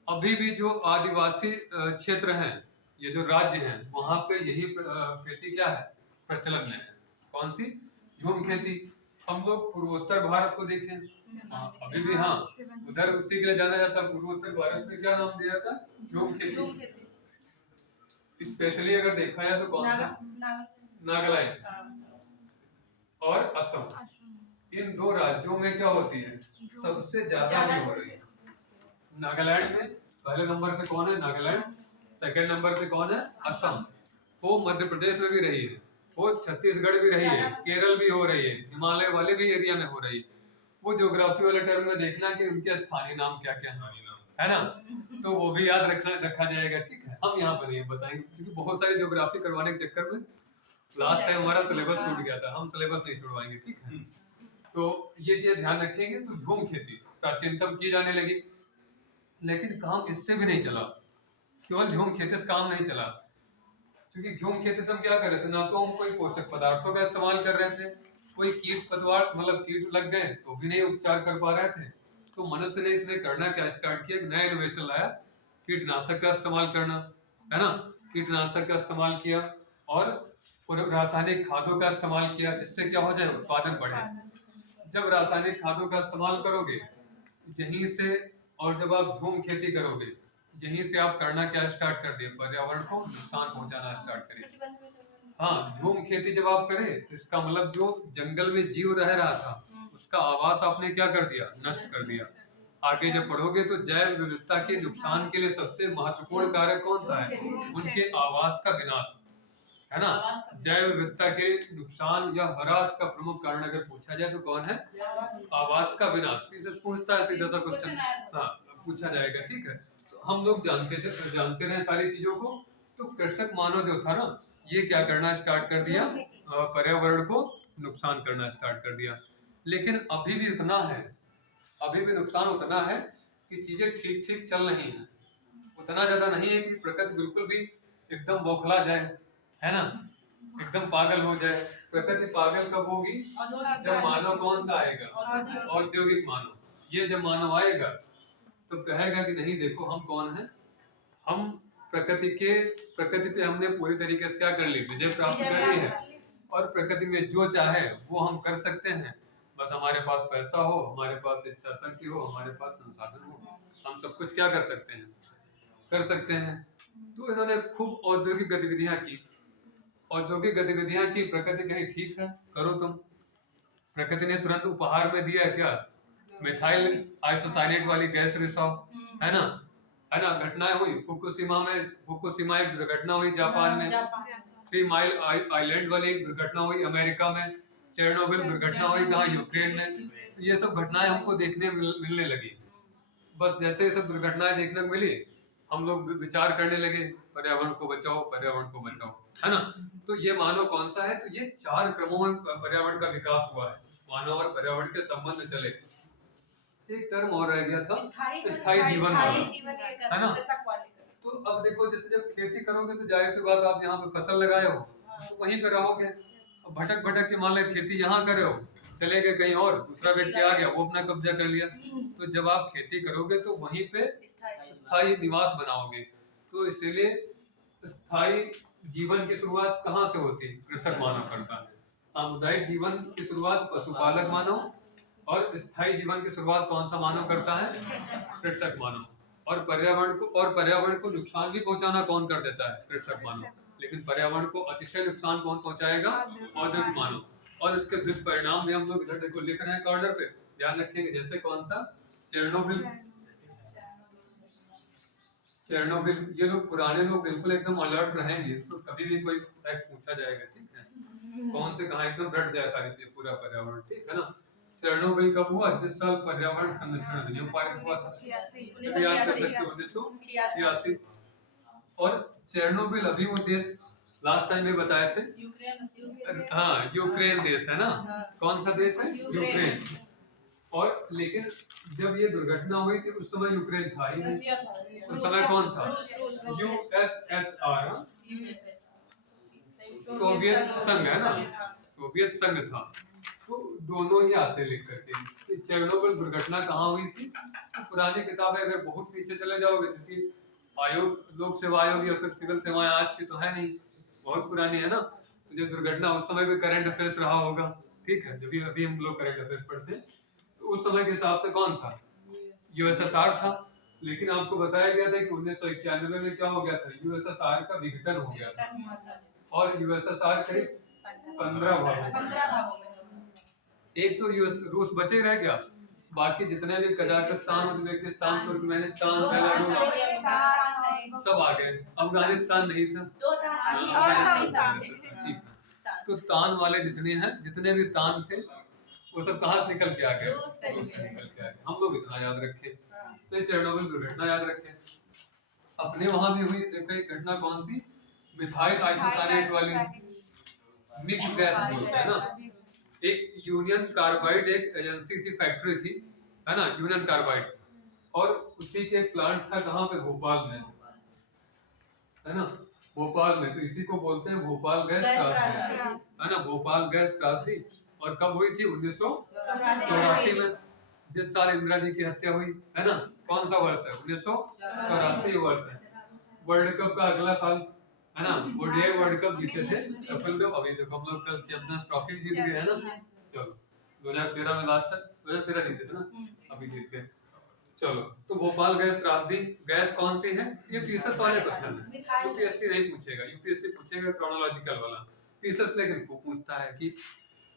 अभी भी जो आदिवासी क्षेत्र हैं, ये जो राज्य हैं, वहां पे यही खेती क्या है? प्रचलन में है। कौन सी? झूम खेती। हम लोग पूर्वोत्तर भारत को देखें, अभी भी हाँ उधर उसी के लिए जाना जाता है। पूर्वोत्तर भारत में क्या नाम दिया जाता है? झूम खेती। स्पेशली अगर देखा जाए तो कौन सा? नागालैंड और असम। इन दो राज्यों में क्या होती है? सबसे ज्यादा हो रही है। नागालैंड में पहले नंबर पे कौन है? नागालैंड। सेकंड नंबर पे कौन है? असम। वो मध्य प्रदेश में भी रही है, वो छत्तीसगढ़ भी रही है, केरल भी हो रही है, हिमालय वाले भी एरिया में हो रही है। वो ज्योग्राफी वाले टर्म में देखना कि उनके स्थानीय नाम क्या क्या है ना, तो वो भी याद रखा जाएगा, ठीक है। हम यहाँ पर नहीं बताएंगे क्योंकि बहुत सारी ज्योग्राफी करवाने के चक्कर में लास्ट टाइम हमारा सिलेबस छूट गया था, हम सिलेबस नहीं छुड़वाएंगे, ठीक है। तो ये चीज ध्यान रखेंगे। तो झूम खेती प्राचीनतम की जाने लगी, लेकिन काम इससे भी नहीं चला। केवल झूम खेती से काम नहीं चला, क्योंकि झूम खेती से हम क्या कर रहे थे, ना तो हम कोई पोषक पदार्थों का इस्तेमाल कर रहे थे, कोई कीट पतवार मतलब कीट लग गए तो भी नहीं उपचार कर पा रहे थे। तो मनुष्य ने इसमें करना क्या स्टार्ट किया, नया इनोवेशन लाया, कीटनाशक का इस्तेमाल करना, है ना। कीटनाशक का इस्तेमाल किया और रासायनिक खादों का इस्तेमाल किया, जिससे क्या हो जाए, उत्पादन बढ़े। जब रासायनिक खादों का इस्तेमाल करोगे यहीं से, और जब आप झूम खेती करोगे यहीं से आप करना क्या स्टार्ट कर दिए, पर्यावरण को नुकसान पहुंचाना स्टार्ट करिए। हाँ, झूम खेती जब आप करें तो इसका मतलब जो जंगल में जीव रह रहा था उसका आवास आपने क्या कर दिया, नष्ट कर दिया। आगे जब पढ़ोगे तो जैव विविधता के नुकसान के लिए सबसे महत्वपूर्ण कारक कौन सा है, उनके आवास का विनाश, है ना। जैव विविधता के नुकसान या ह्रास का प्रमुख कारण अगर पूछा जाए तो कौन है, आवास का विनाश। इसे पूछता है सीधा सा क्वेश्चन, हाँ पूछा जाएगा, ठीक है। तो हम लोग जानते रहे सारी चीजों को। तो कृषक मानव जो था ना, ये क्या करना स्टार्ट कर दिया, पर्यावरण को नुकसान करना स्टार्ट कर दिया। लेकिन अभी भी उतना है, अभी भी नुकसान उतना है कि चीजें ठीक ठीक चल रही हैं। उतना ज्यादा नहीं है कि प्रकृति बिल्कुल भी एकदम बौखला जाए, है ना, एकदम पागल हो जाए। प्रकृति पागल कब होगी, जब मानव कौन सा आएगा, औद्योगिक मानव। ये जब मानव आएगा तो कहेगा कि नहीं देखो हम कौन है, हम प्रकृति पे हमने पूरी तरीके से क्या कर ली, विजय प्राप्त कर ली है। और प्रकृति में जो चाहे वो हम कर सकते हैं, बस हमारे पास पैसा हो, हमारे पास इच्छा शक्ति हो, हमारे पास संसाधन हो, हम सब कुछ क्या कर सकते हैं, कर सकते हैं। तो इन्होंने खूब औद्योगिक गतिविधियां की, औद्योगिक गतिविधियां की। प्रकृति कहीं ठीक है, करो तुम। प्रकृति ने तुरंत उपहार में दिया क्या, मिथाइल आइसोसाइनेट वाली गैस रिसाव, है ना, है ना। घटनाएं हुई फुकुशिमा एक दुर्घटना हुई जापान में, 3 माइल आइलैंड वाली एक दुर्घटना हुई अमेरिका में, चेरनोबिल दुर्घटना हुई कहाँ, यूक्रेन में। तो ये सब घटनाएं हमको देखने मिलने लगी। बस जैसे ये सब दुर्घटनाएं देखने को मिली, हम लोग विचार करने लगे पर्यावरण को बचाओ, पर्यावरण को बचाओ, है ना। तो ये मानव कौन सा है, तो ये 4 क्रमों में पर्यावरण का विकास हुआ है। मानव और पर्यावरण के संबंध चले। एक टर्म और रह गया था, स्थायी जीवन वाला, है ना। तो अब देखो जैसे जब खेती करोगे तो जाहिर सी बात आप यहाँ पे फसल लगाए हो तो वहीं पे रहोगे। अब भटक भटक के मान लो खेती यहाँ करे हो, चले गए कहीं और, दूसरा व्यक्ति आ गया वो अपना कब्जा कर लिया। तो जब आप खेती करोगे तो वहीं पे स्थायी निवास बनाओगे। तो इसीलिए स्थायी जीवन की शुरुआत कहाँ से होती है, कृषक मानव करता है। सामुदायिक जीवन की शुरुआत पशुपालक मानव, और स्थायी जीवन की शुरुआत कौन सा मानव करता है, कृषक मानव। और पर्यावरण को नुकसान भी पहुंचाना कौन कर देता है, कृषक मानव। लेकिन पर्यावरण को अतिशय नुकसान कौन पहुंचाएगा, औद्योगिक मानव। और इसके दुष्परिणाम भी हम लोग इधर देखो लिख रहे हैं कॉर्नर पे, ध्यान रखेंगे। जैसे कौन सा, चेरनोबिल। ये लोग पुराने लोग बिल्कुल एकदम अलर्ट रहेंगे, तो कभी भी कोई फैक्ट पूछा जाएगा, ठीक है, कौन से कहाँ एकदम रट जाए सारी चीज, पूरा पर्यावरण, ठीक है ना। चेरनोबिल कब हुआ, जिस साल पर्यावरण संरक्षण अधिनियम पारित हुआ था, 1986। और चेरनोबिल अभी वो देश लास्ट टाइम में बताए थे, हाँ यूक्रेन देश है ना। कौन सा देश है, यूक्रेन। और लेकिन जब ये दुर्घटना हुई थी उस समय यूक्रेन था ही नहीं, उस समय कौन था, यूएसएसआर, सोवियत संघ, है ना, सोवियत संघ था। तो दोनों ही आते लिख करके। चेरनोबिल दुर्घटना कहाँ हुई थी, तो पुरानी किताबें अगर बहुत पीछे चले जाओगे, क्योंकि आयोग लोक सेवा आयोग या फिर सिविल सेवाएं आज की तो है नहीं, बहुत पुरानी है ना। तो जो दुर्घटना उस समय भी करंट अफेयर्स रहा होगा, ठीक है, जब भी अभी हम लोग करंट अफेयर्स पढ़ते हैं तो उस समय के हिसाब से कौन था, यूएसएसआर था। लेकिन आपको बताया गया था कि 1991 में क्या हो गया था, यूएसएसआर का विघटन हो गया था। और यूएसएसआर करीब 15 भागों में, एक तो रूस बचे रह गया, बाकी जितने भी कजाकिस्तान, उज्बेकिस्तान, तुर्कमेनिस्तान, बेलारूस सब आ गए। अफगानिस्तान नहीं था, तो तान वाले जितने भी तान थे वो सब कहाँ से निकल के आ गए, रूस से निकल के आ गए। हम लोग इतना याद रखें, तो चेरनोबिल दुर्घटना याद रखें। अपने वहां भी हुई, देखो एक घटना कौन सी, मिथाइल आइसोसाइनेट वाली, मिक्स गैस बोलते हैं ना। एक यूनियन कार्बाइड एक एजेंसी थी, फैक्ट्री थी, है ना, यूनियन कार्बाइड, और उसी के प्लांट था कहाँ पे, भोपाल में, है ना, भोपाल में। तो इसी को बोलते हैं भोपाल गैस त्रासदी, है ना, भोपाल गैस त्रासदी। और कब हुई थी, 1984 में, जिस साल इंदिरा जी की हत्या हुई, है ना। कौन सा वर्ष है, 1984 वर्ष है। वर्ल्ड कप का अगला साल, है ना, ओडीआई वर्ल्ड कप जीते थे कपिल देव। अभी देखो हम लोग कल चैंपियंस ट्रॉफी जीत गए, है ना। चलो 2013 में लास्ट तक 2013 जीते थे ना, अभी जीत गए। चलो, तो भोपाल गैस त्रासदी गैस कौन सी है, ये पीसेस वाले क्वेश्चन है, यूपीएससी नहीं पूछेगा, यूपीएससी पूछेगा क्रोनोलॉजिकल वाला, पीसेस लेकिन वो पूछता है कि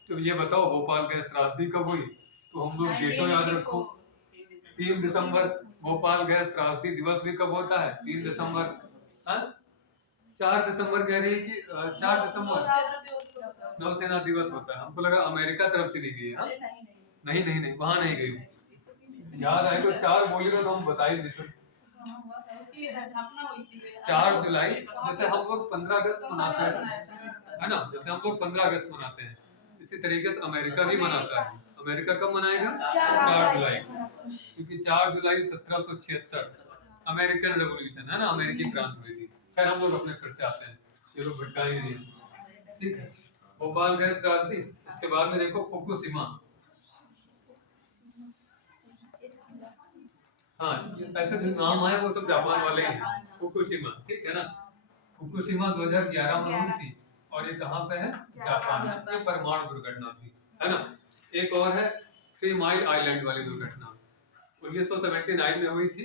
तो ये बताओ भोपाल गैस त्रासदी कब हुई। तो हम लोग डेटो याद रखो, 3 दिसंबर। भोपाल गैस त्रासदी दिवस भी कब होता है, 3 दिसंबर। हाँ, 4 दिसंबर कह रही है कि 4 दिसंबर नौसेना दिवस होता है। हमको लगा अमेरिका तरफ चली गई है। हाँ? नहीं नहीं नहीं, वहां नहीं गई, याद आए तो 4 बोली तो हम बता ही देते। 4 जुलाई, जैसे हम लोग 15 अगस्त मनाते हैं, है ना, जैसे हम लोग 15 अगस्त मनाते हैं, इसी तरीके से अमेरिका भी मनाता है। अमेरिका कब मनाएगा, 4 जुलाई, क्योंकि 4 जुलाई 1776 अमेरिकन रेवोल्यूशन, है ना, अमेरिकी क्रांति हुई थी। खैर हम लोग अपने फिर से आते हैं, ये लोग भटका ही नहीं, ठीक है। भोपाल गैस त्रासदी, इसके बाद में देखो फुकुशिमा। हाँ, ऐसे जो नाम आए वो सब जापान वाले ही हैं, फुकुशिमा, ठीक है ना। फुकुशिमा 2011 में हुई थी, और ये कहाँ पे है, जापान में। ये परमाणु दुर्घटना थी, है ना। एक और है 3 माइल आइलैंड वाली दुर्घटना, 1979 में हुई थी,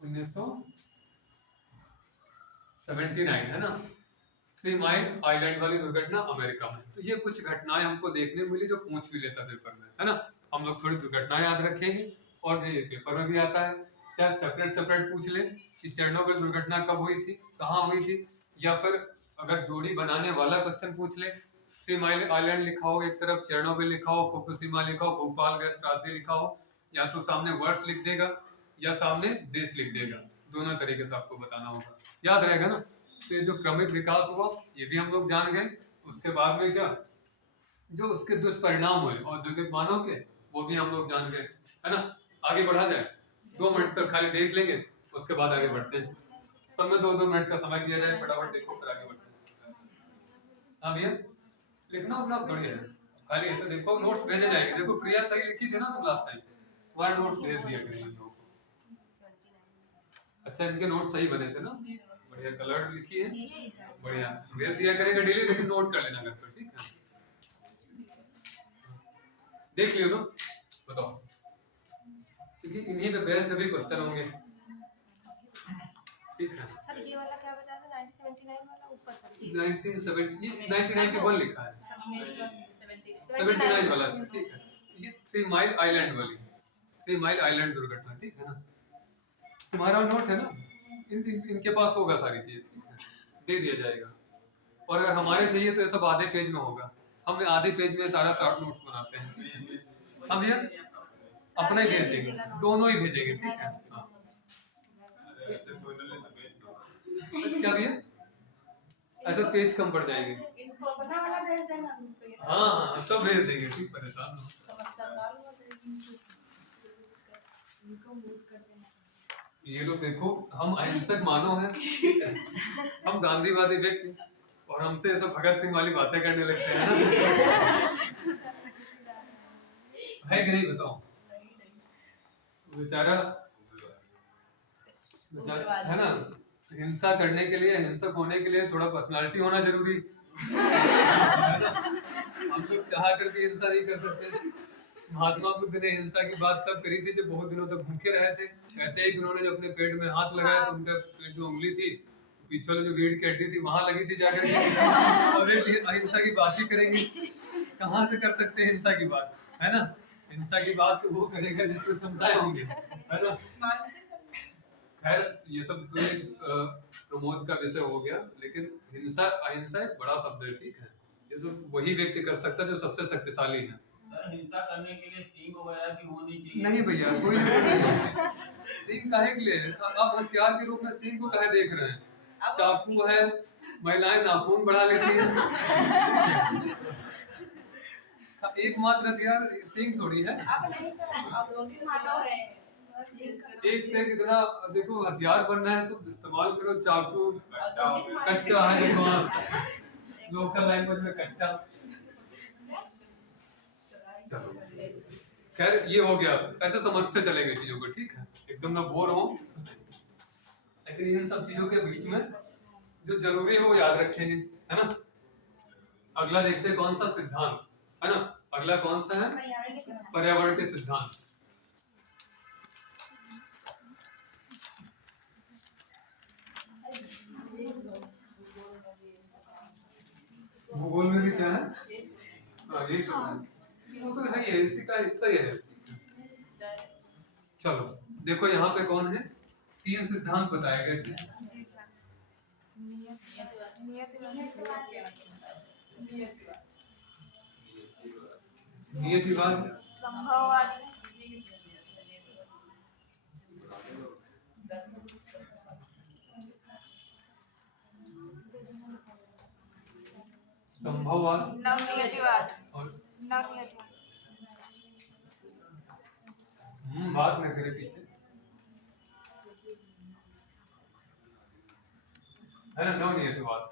1979, है ना। 3 माइल आइलैंड वाली दुर्घटना अमेरिका में। तो ये कुछ घटनाएं हमको देखने मिली जो पूछ भी लेता पेपर में, है ना। हम लोग थोड़ी दुर्घटनाएं याद रखेंगे, और ये पेपर में भी आता है, चाहे सेपरेट सेपरेट पूछ ले कि चेरनोबिल दुर्घटना कब हुई थी, कहाँ हुई थी, या फिर अगर जोड़ी बनाने वाला क्वेश्चन पूछ ले, 3 माइल आइलैंड लिखा हो एक तरफ, चेरनोबिल लिखा हो, फुकुशिमा लिखा हो, भोपाल गैस त्रासदी लिखा हो, या तो सामने वर्ष लिख देगा या सामने देश लिख देगा, दोनों तरीके से आपको बताना होगा, याद रहेगा ना। तो ये जो क्रमिक विकास हुआ ये भी हम लोग जान गए। उसके बाद में क्या, जो उसके दुष्परिणाम हुए औद्योगिक मानव के, वो भी हम लोग जान गए, है ना। आगे बढ़ा जाए, 2 मिनट तक खाली देख लेंगे, उसके बाद आगे बढ़ते हैं। सब में 2-2 मिनट का समय दिया जाए, फटाफट देखो फिर आगे बढ़ते हैं। हाँ भैया, लिखना उतना थोड़ी है, खाली ऐसे देखो, नोट्स भेजे जाएंगे। देखो प्रिया सही लिखी थी ना तो लास्ट टाइम, तुम्हारे नोट्स भेज दिया करेंगे लोगों को। अच्छा, इनके नोट्स सही बने थे ना, बढ़िया, कलर्ड लिखी है, बढ़िया, भेज दिया करेंगे डेली, लेकिन नोट कर लेना घर पर, ठीक है। देख लियो ना, बताओ, क्योंकि इन्हीं पे बेस्ड भी क्वेश्चन होंगे, ठीक है। सर ये वाला क्या बता रहे, 1979 वाला ऊपर था, 1991 लिखा है, 79 वाला, ठीक है। ये 3 माइल आइलैंड वाली, 3 माइल आइलैंड दुर्घटना, ठीक है ना। तुम्हारा नोट है ना, इनके पास होगा सारी चीज, ठीक है, दे दिया जाएगा। और अगर हमारे चाहिए तो ये सब आधे पेज में होगा, हम आधे पेज में सारा शॉर्ट नोट्स बनाते हैं। हम ये अपने भेजेंगे, दोनों ही भेजेंगे, ठीक है। हाँ। क्या भैया, ऐसा पेज कम पड़ जाएंगे। इनको अपना वाला भेज देना उनको, हाँ हाँ सब भेज देंगे, ठीक, परेशान हो। समस्या सॉल्व हो जाएगी, इनको मूव कर देना। ये लोग देखो, हम अहिंसक मानव हैं, ठीक है? हम गांधीवादी व्यक्ति, और हमसे ऐसा भगत सिंह वाली बातें करने लगते हैं ना। है कि नहीं, बताओ। बेचारा है ना, हिंसा करने के लिए, हिंसक होने के लिए थोड़ा पर्सनालिटी होना जरूरी। हम लोग चाह करके हिंसा नहीं कर सकते। महात्मा बुद्ध ने हिंसा की बात तब करी थी जब बहुत दिनों तक भूखे रहे थे। कहते हैं कि उन्होंने जब अपने पेट में हाथ लगाया तो उनका पेट जो उंगली थी, पीछे वाली जो रीढ़ की हड्डी थी वहां लगी थी जाकर के। और अहिंसा की बात ही करेंगे, कहाँ से कर सकते हैं हिंसा की बात, है ना। हिंसा की बात तो वो करेगा जिसको क्षमताएं होंगी, है ना। खैर ये सब तो प्रमोद का विषय हो गया, लेकिन हिंसा अहिंसा एक बड़ा शब्द है, ठीक है। ये सब वही व्यक्ति कर सकता है जो सबसे शक्तिशाली है। हिंसा करने के लिए सींग वगैरह की होनी चाहिए। नहीं भैया, कोई सींग काहे के लिए, आप हथियार के रूप में सींग को काहे देख रहे हैं। चाकू है, महिलाएं नाखून बढ़ा लेती हैं। एकमात्र यार सिंह थोड़ी है, अब नहीं करा, अब लोग भी मानो है। एक से एक इतना देखो हथियार बनना है तो इस्तेमाल करो, चाकू कट्टा है देखो आप लोकल लैंग्वेज में कट्टा। चलो खैर ये हो गया, ऐसे समझते चलेंगे चीजों को, ठीक है, एकदम ना बोर हो। लेकिन इन सब चीजों के बीच में जो जरूरी है वो याद रखेंगे, है ना। अगला देखते हैं कौन सा सिद्धांत, है ना। अगला कौन सा है, पर्यावरण के सिद्धांत। भूगोल में भी क्या है, हाँ यही तो है, वो तो है, ये इसी का हिस्सा ही है। चलो देखो यहाँ पे कौन है, 3 सिद्धांत बताए गए थे। नियतिवाद, संभववादी, संभववाद नवनियतिवाद, और नवनियतिवाद, बात में तेरे पीछे है ना, नवनियतिवाद।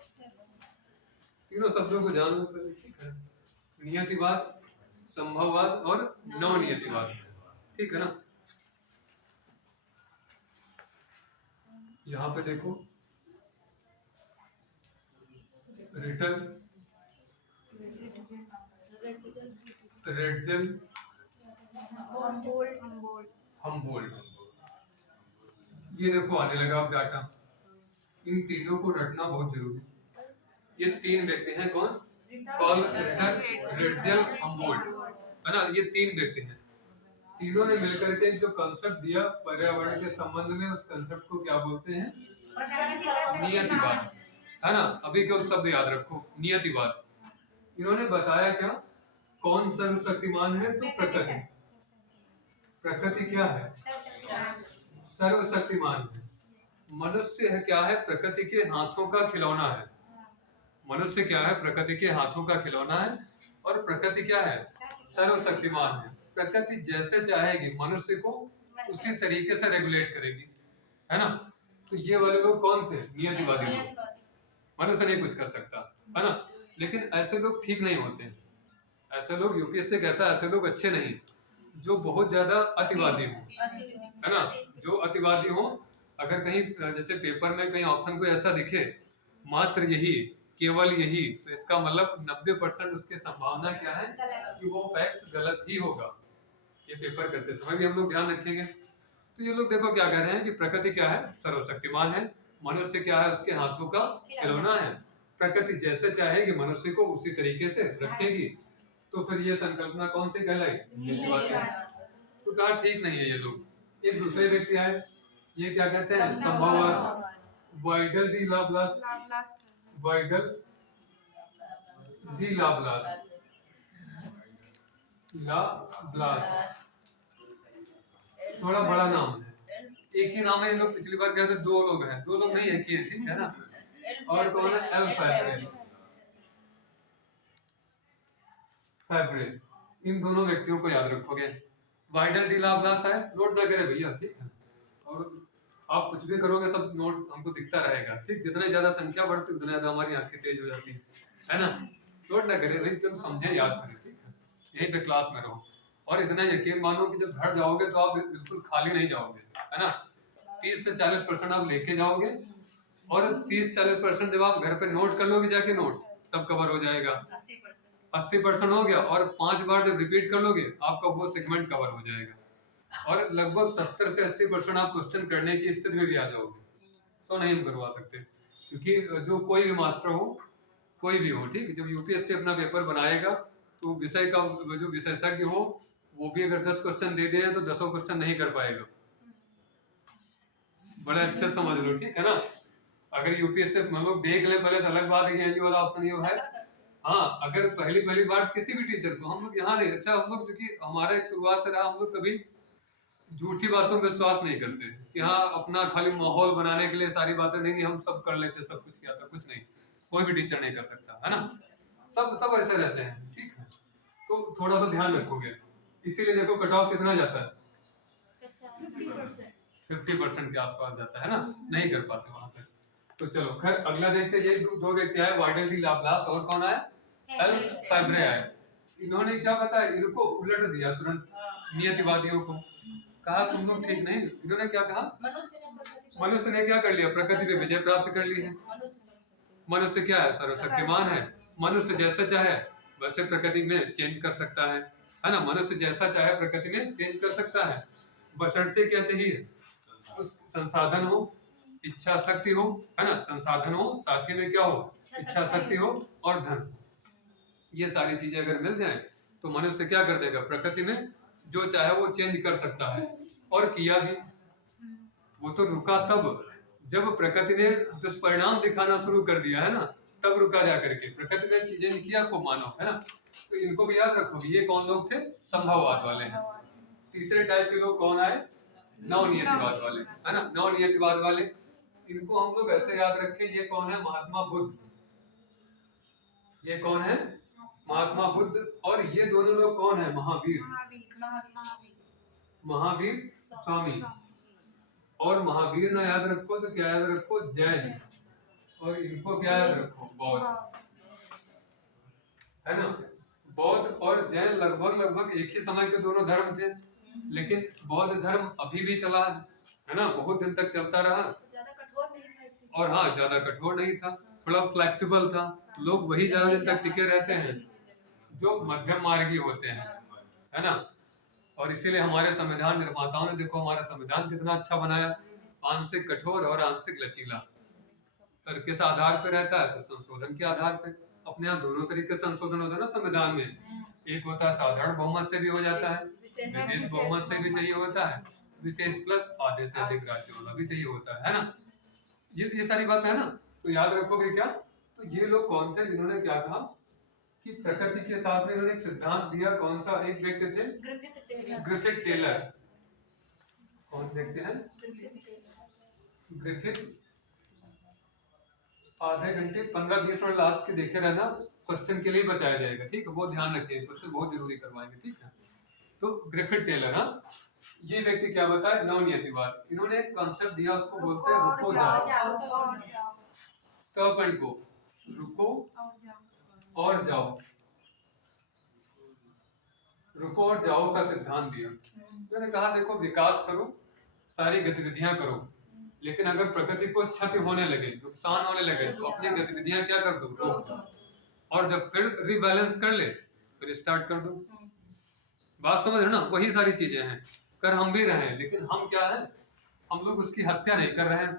तीनों शब्दों को जान लो पहले, ठीक है। नियतिवाद, संभववाद और नवनियतिवाद, ठीक है ना। यहाँ पे देखो रिटल, रेडजेल, हमबोल्ट, ये देखो आने लगा अब डाटा। इन तीनों को रटना बहुत जरूरी है। ये 3 व्यक्ति हैं, कौन, कार्ल रिटर, रेडजेल, हमबोल्ट, है ना। ये 3 व्यक्ति हैं, तीनों ने मिलकर के जो कंसेप्ट दिया पर्यावरण के संबंध में, उस कंसेप्ट को क्या बोलते हैं, नियतिवाद, है ना। अभी के शब्द याद रखो, नियतिवाद। इन्होंने बताया क्या, कौन सर्वशक्तिमान है, तो प्रकृति। प्रकृति क्या है, सर्वशक्तिमान है। मनुष्य है क्या है, प्रकृति के हाथों का खिलौना है। मनुष्य क्या है, प्रकृति के हाथों का खिलौना है। और प्रकृति क्या है, सर्वशक्तिमान है। प्रकृति जैसे चाहेगी मनुष्य को उसी तरीके से रेगुलेट करेगी, है ना। तो ये वाले लोग कौन थे, नियतिवादी लोग। मनुष्य नहीं कुछ कर सकता, है ना। लेकिन ऐसे लोग ठीक नहीं होते हैं। ऐसे लोग, यूपीएससी कहता है ऐसे लोग अच्छे नहीं, जो बहुत ज्यादा अतिवादी हो, है ना। जो अतिवादी हो, अगर कहीं जैसे पेपर में कहीं ऑप्शन कोई ऐसा दिखे, मात्र यही, केवल यही, तो इसका मतलब 90% उसकी संभावना क्या है कि वो फैक्ट गलत ही होगा। ये पेपर करते समय भी हम लोग ध्यान रखेंगे। तो ये लोग देखो क्या कह रहे हैं कि प्रकृति क्या है, सर्वशक्तिमान है। मनुष्य क्या है, उसके हाथों का खिलौना है। प्रकृति जैसे चाहेगी मनुष्य को उसी तरीके से रखेगी। तो फिर ये संकल्पना कौन सी कहलाई, तो कहा ठीक नहीं है ये लोग। एक दूसरे व्यक्ति आए, ये क्या कहते हैं, संभववाद, Vidal de la Blache, Vidal de la Blache, थोड़ा बड़ा नाम है, एक ही नाम है। ये लोग पिछली बार कहते 2 लोग हैं, 2 लोग नहीं, एक ही है, ठीक है ना। और कौन है, एल फैब्रे। इन दोनों व्यक्तियों को याद रखोगे। वाइडल डी लाप्लास है, नोट ना करे भैया, ठीक है। और आप कुछ भी करोगे सब नोट हमको दिखता रहेगा, ठीक। जितने ज्यादा संख्या बढ़ती उतने ज्यादा हमारी आंखें तेज हो जाती है ना। नोट ना करे भाई, तुम समझे, याद करें, ठीक है। यहीं पे क्लास में रहो। और इतना यकीन मानो कि जब घर जाओगे तो आप बिल्कुल खाली नहीं जाओगे, है ना। 30 से 40% आप लेके जाओगे, और 30-40% जब आप घर पे नोट कर लोगे जाके नोट्स, तब कवर हो जाएगा। 80% हो गया, और 5 बार जब रिपीट कर लोगे आपका वो सेगमेंट कवर हो जाएगा। और लगभग 70 से 80% आप क्वेश्चन करने की स्थिति में भी आ जाओगे। सो नहीं हम करवा सकते, क्योंकि जो कोई भी मास्टर हो, कोई भी हो, ठीक, जब यूपीएससी अपना पेपर बनाएगा तो विषय का जो विशेषज्ञ हो वो भी अगर 10 क्वेश्चन दे दिए तो 10 क्वेश्चन नहीं कर पाएगा। बड़े अच्छे समझ लो, ठीक है ना। अगर यूपीएससी हम लोग देख ले पहले, अलग बात है ये वाला ऑप्शन ये है। हाँ, अगर पहली बार किसी भी टीचर को, हम लोग यहाँ नहीं, अच्छा हम लोग क्योंकि हमारा एक शुरुआत से रहा, हम लोग कभी झूठी बातों पे विश्वास नहीं करते कि हाँ अपना खाली माहौल बनाने के लिए सारी बातें, नहीं हम सब कर लेते, सब कुछ किया था, कुछ नहीं। कोई भी टीचर नहीं कर सकता, है ना। सब ऐसे रहते हैं, ठीक है। तो थोड़ा सा ध्यान रखोगे, इसीलिए देखो कट ऑफ कितना जाता है, 50% के आसपास जाता है ना, नहीं कर पाते वहां पे। तो चलो खैर अगला देखते हैं, ये दो व्यक्ति आए, वार्डन डी लाप्लास और कौन आया, एल फैब्रे आए। इन्होंने क्या बताया, इनको उलट दिया तुरंत नियतिवादियों को, कहा तुम लोग ठीक नहीं। इन्होंने क्या कहा, मनुष्य ने क्या कर लिया, प्रकृति पे विजय प्राप्त कर ली है। मनुष्य क्या है, सर्वशक्तिमान है। मनुष्य जैसा चाहे वैसे प्रकृति में चेंज कर सकता है ना। मनुष्य जैसा चाहे प्रकृति में चेंज कर सकता है, बशर्ते क्या चाहिए, उस संसाधन हो, इच्छा शक्ति हो, है ना। संसाधन हो, साथ ही में क्या हो, इच्छा शक्ति हो और धन। ये सारी चीजें अगर मिल जाए तो मनुष्य क्या कर देगा, प्रकृति में जो चाहे वो चेंज कर सकता है, और किया भी। वो तो रुका तब जब प्रकृति ने दुष्परिणाम दिखाना शुरू कर दिया, है ना, तब रुका जा करके। प्रकृति ने चीजें नहीं किया खूब मानो, है ना। तो इनको भी याद रखो, ये कौन लोग थे, संभववाद वाले हैं। तीसरे टाइप के लोग कौन आए, नवनियतिवाद वाले, है ना। नवनियतिवाद वाले, इनको हम लोग ऐसे याद रखें, ये कौन है, महात्मा बुद्ध। ये कौन है, महात्मा बुद्ध। और ये दोनों लोग कौन है, महावीर, महावीर स्वामी। और महावीर ना याद रखो तो क्या याद रखो, जैन। और इनको क्या याद रखो, बौद्ध, है ना। बौद्ध और जैन लगभग एक ही समय के दोनों धर्म थे, लेकिन बौद्ध धर्म अभी भी चला है ना, बहुत दिन तक चलता रहा। और हाँ, ज्यादा कठोर नहीं था, थोड़ा फ्लेक्सिबल था। लोग वही ज्यादा दिन तक टिके रहते हैं जो मध्यम मार्गी होते हैं, है ना। और इसीलिए हमारे संविधान निर्माताओं ने देखो हमारा संविधान कितना अच्छा बनाया, आंशिक कठोर और आंशिक लचीला। पर किस आधार पे रहता है, तो संशोधन के आधार पे। अपने यहाँ दोनों तरीके से संशोधन होता है ना संविधान में, एक होता है साधारण बहुमत से भी हो जाता है, विशेष बहुमत से भी चाहिए होता है, विशेष प्लस आधे से अधिक राज्यों वाला भी चाहिए होता है ना। ये सारी बात है ना, तो याद रखोगे क्या। तो ये लोग कौन थे जिन्होंने क्या कहा कि प्रकृति के साथ में इन्होंने एक सिद्धांत दिया, कौन सा, एक व्यक्ति थे ग्रिफिथ टेलर। कौन देखते हैं, ग्रिफिथ। आधे घंटे 15-20 मिनट लास्ट के देखे रहना, क्वेश्चन के लिए बचाया जाएगा, ठीक है। वो ध्यान रखिए, क्वेश्चन बहुत जरूरी करवाएंगे, ठीक है। तो ग्रिफिथ टेलर, हाँ, ये व्यक्ति क्या बताया, नवनियतिवाद। इन्होंने एक कॉन्सेप्ट दिया, उसको बोलते हैं रुको जाओ। स्टॉप एंड गो, रुको और जाओ, रुको और जाओ का सिद्धांत दिया। मैंने कहा देखो, विकास करो, सारी गतिविधियां करो, लेकिन अगर प्रकृति को क्षति होने लगे, नुकसान होने लगे, तो अपनी गतिविधियां क्या कर दो, रोक दो, और जब फिर रिबैलेंस कर ले फिर स्टार्ट कर दो। बात समझ रहे ना, वही सारी चीजें हैं। कर हम भी रहे हैं, लेकिन हम क्या है, हम लोग उसकी हत्या नहीं कर रहे हैं।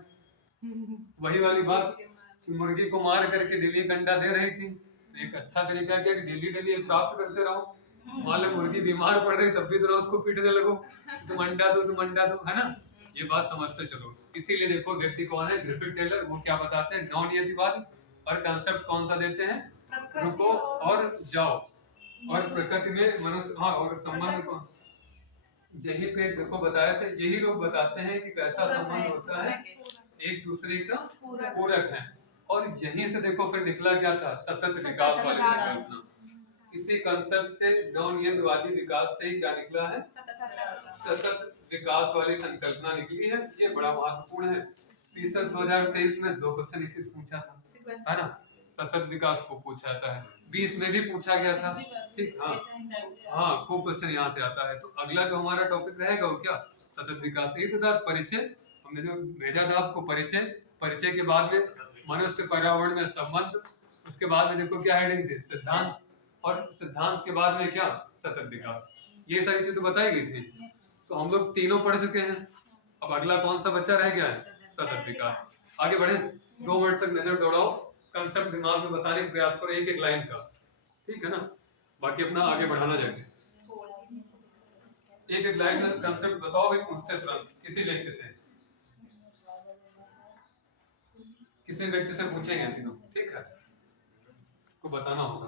वही वाली बात, मुर्गी को मार करके डेली एक अंडा दे रही थी, एक अच्छा तरीका क्या कि डेली डेली प्राप्त करते रहो। मान लो मुर्गी बीमार पड़ रही, तब भी तो उसको पीटने लगो, तुम अंडा दो, है ना। ये बात समझते चलो। इसीलिए देखो व्यक्ति कौन है, ग्रिफिथ टेलर। वो क्या बताते हैं, नवनियतिवाद। और कंसेप्ट कौन सा देते हैं, रुको और जाओ, और प्रकृति में मनुष्य, हाँ, और संबंध को यही पे देखो बताया था। यही लोग बताते हैं कि कैसा संबंध होता है, एक दूसरे का पूरक है। और यहीं से देखो फिर निकला क्या था, सतत विकास वाली संकल्पना। इसी कंसेप्ट से नवनियतवादी विकास से ही क्या निकला है, सतत विकास वाली संकल्पना निकली है। ये बड़ा महत्वपूर्ण है। PSET 2023 में 2 क्वेश्चन इसी से पूछा था, है ना। सतत विकास को पूछा जाता है, 20 में भी पूछा गया था, ठीक। हाँ, खूब क्वेश्चन यहाँ से आता है। तो अगला जो हमारा टॉपिक रहेगा वो क्या, सतत विकास। ये तो था परिचय, हमने जो भेजा था आपको, परिचय के बाद में मनुष्य पर्यावरण में संबंध, उसके बाद में देखो क्या हेडिंग थी, सिद्धांत, और सिद्धांत के बाद में क्या, सतत विकास। ये सारी चीजें बताई गई थी। तो हम लोग तीनों पढ़ चुके हैं। अब अगला कौन सा बच्चा रह गया है, सतत विकास। आगे बढ़े, 2 मिनट तक नजर दौड़ाओ, कंसेप्ट दिमाग में बसाने का प्रयास करो, एक लाइन का, ठीक है ना। बाकी अपना आगे बढ़ाना जाके एक लाइन में कंसेप्ट बसाओ, भी पूछते तुरंत किसी व्यक्ति से पूछेंगे तीनों, ठीक है, को बताना होगा।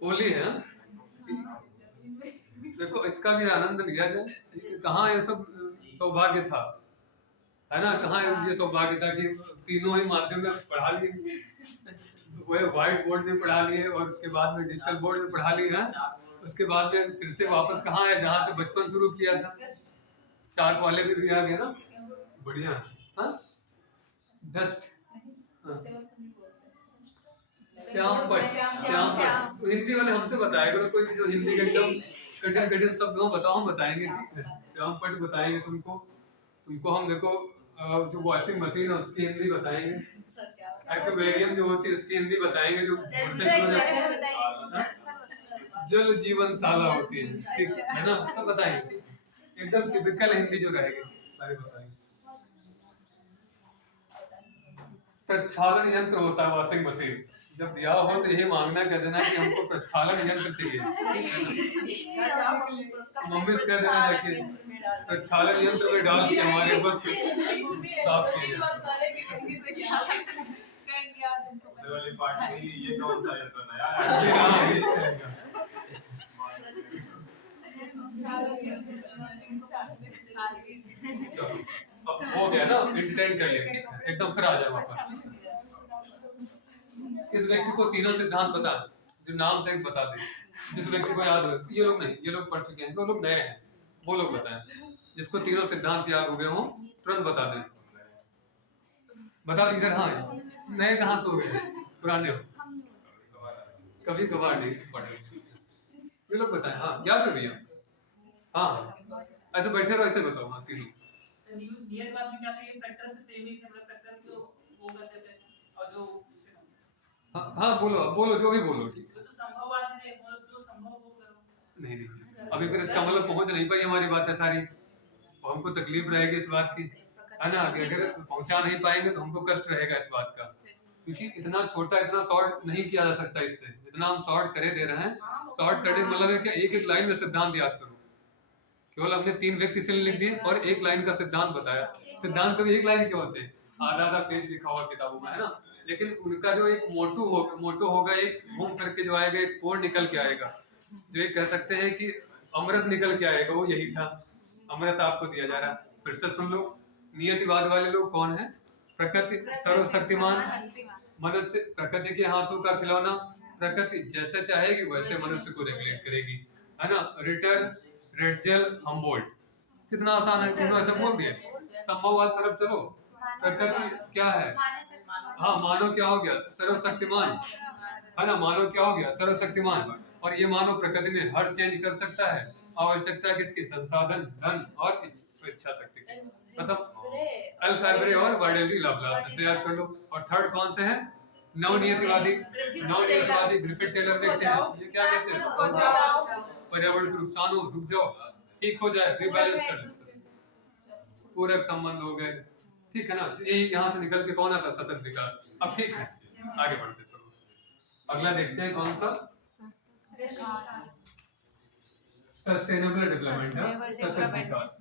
होली है, देखो इसका भी आनंद लिया जाए। कहाँ ये सब सौभाग्य था है ना। कहाँ ये सौभाग्य था कि तीनों ही माध्यम में पढ़ा लिए, वो व्हाइट बोर्ड में पढ़ा लिए और उसके बाद में डिजिटल बोर्ड में पढ़ा लिए ना। उसके बाद में फिर से वापस कहाँ है जहाँ से बचपन शुरू किया था, चाक वाले भी आ गए ना, बढ़िया। हाँ डस्ट, श्याम पट, श्याम पट हिंदी वाले हमसे बताएगा, कोई जो हिंदी का एकदम कठिन कठिन शब्द हो बताओ, हम बताएंगे, ठीक है। श्याम पट बताएंगे तुमको हम देखो जो वॉशिंग मशीन है उसकी हिंदी बताएंगे, एक्वेरियम जो होती है उसकी हिंदी बताएंगे, जो जल जीवन शाला होती है, ठीक है ना, सब बताएंगे, एकदम टिपिकल हिंदी जो रहेगी सारी बताएंगे। प्रक्षालन यंत्र होता है वॉशिंग मशीन, जब ब्याह हो तो यही मांगना कह देना कि हमको प्रक्षालन यंत्र चाहिए, मम्मी से कह देना जाके प्रक्षालन यंत्र में डाल के हमारे बस साफ वाली पार्टी ये कौन सा यंत्र नया अब हो गया ना, इंसिडेंट कर लिया, ठीक है एकदम। फिर आ जाए वापस, इस व्यक्ति को तीनों सिद्धांत पता है, जो नाम से बता दे, जिस व्यक्ति को याद हो, ये लोग नहीं, ये लोग पढ़ चुके हैं, जो लोग नए हैं वो लोग बताएं, जिसको तीनों सिद्धांत याद हो गए हो तुरंत बता दें, बता दीजिए। हाँ नए कहाँ से हो गए, पुराने हो, कभी कभार नहीं पढ़े, ये लोग बताएं। हाँ याद है भैया, हाँ ऐसे बैठे रहो, ऐसे बताओ। हाँ तीनों नियत बात में क्या था, ये फैक्टर से प्रेमी थे, मतलब फैक्टर जो वो करते थे, और जो हाँ बोलो जो भी बोलो, ठीक तो संभववाद से मतलब जो संभव वो करो। नहीं अभी फिर इसका मतलब पहुंच नहीं पाई हमारी बात है सारी, और हमको तकलीफ रहेगी इस बात की, है ना, कि अगर पहुंचा नहीं पाएंगे तो हमको कष्ट रहेगा इस बात का, क्योंकि इतना छोटा इतना शॉर्ट नहीं किया जा सकता इससे, इतना हम शॉर्ट करे दे रहे हैं। शॉर्ट करने मतलब है कि एक एक लाइन में सिद्धांत याद करो, केवल हमने 3 व्यक्ति से लिख दिए और 1 लाइन का सिद्धांत बताया। सिद्धांत कभी 1 लाइन के होते हैं, आधा पेज लिखा हुआ किताबों में, है ना, लेकिन उनका जो एक मोटो होगा, एक घूम फिर के जो आएगा, एक कोर निकल के आएगा, जो एक कह सकते हैं कि अमृत निकल के आएगा, वो यही था, अमृत आपको दिया जा रहा। फिर से सुन लो, नियतिवाद वाले लोग कौन है? प्रकृति सर्वशक्तिमान, मनुष्य प्रकृति के हाथों का खिलौना, प्रकृति जैसे चाहेगी वैसे मनुष्य को रेगुलेट करेगी, है ना। रिटर, रेडजेल, हम्बोल्ट, कितना आसान है, दोनों ऐसे बोल दिए। संभववाद तरफ चलो, प्रकृति क्या है? हाँ मानव क्या हो गया? सर्वशक्तिमान, है ना, मानव क्या हो गया? सर्वशक्तिमान, और ये मानव प्रकृति में हर चेंज कर सकता है, आवश्यकता किसकी? संसाधन, धन और इच्छा शक्ति की। मतलब अल्फाबरे और वाइडली लाप्लास से याद कर लो। और थर्ड कौन से है? नवनियतिवादी, नवनियतिवादी ग्रिफिथ टेलर देखते हैं, ये क्या कैसे पर्यावरण को नुकसान हो रुक जाओ, ठीक हो जाए, रिबैलेंस कर लो, पूरक संबंध हो गए, ठीक है ना। यही यहाँ से निकल के कौन आता? सतत विकास। अब ठीक है आगे बढ़ते चलो, अगला देखते हैं कौन सा? सस्टेनेबल डेवलपमेंट है, सतत विकास,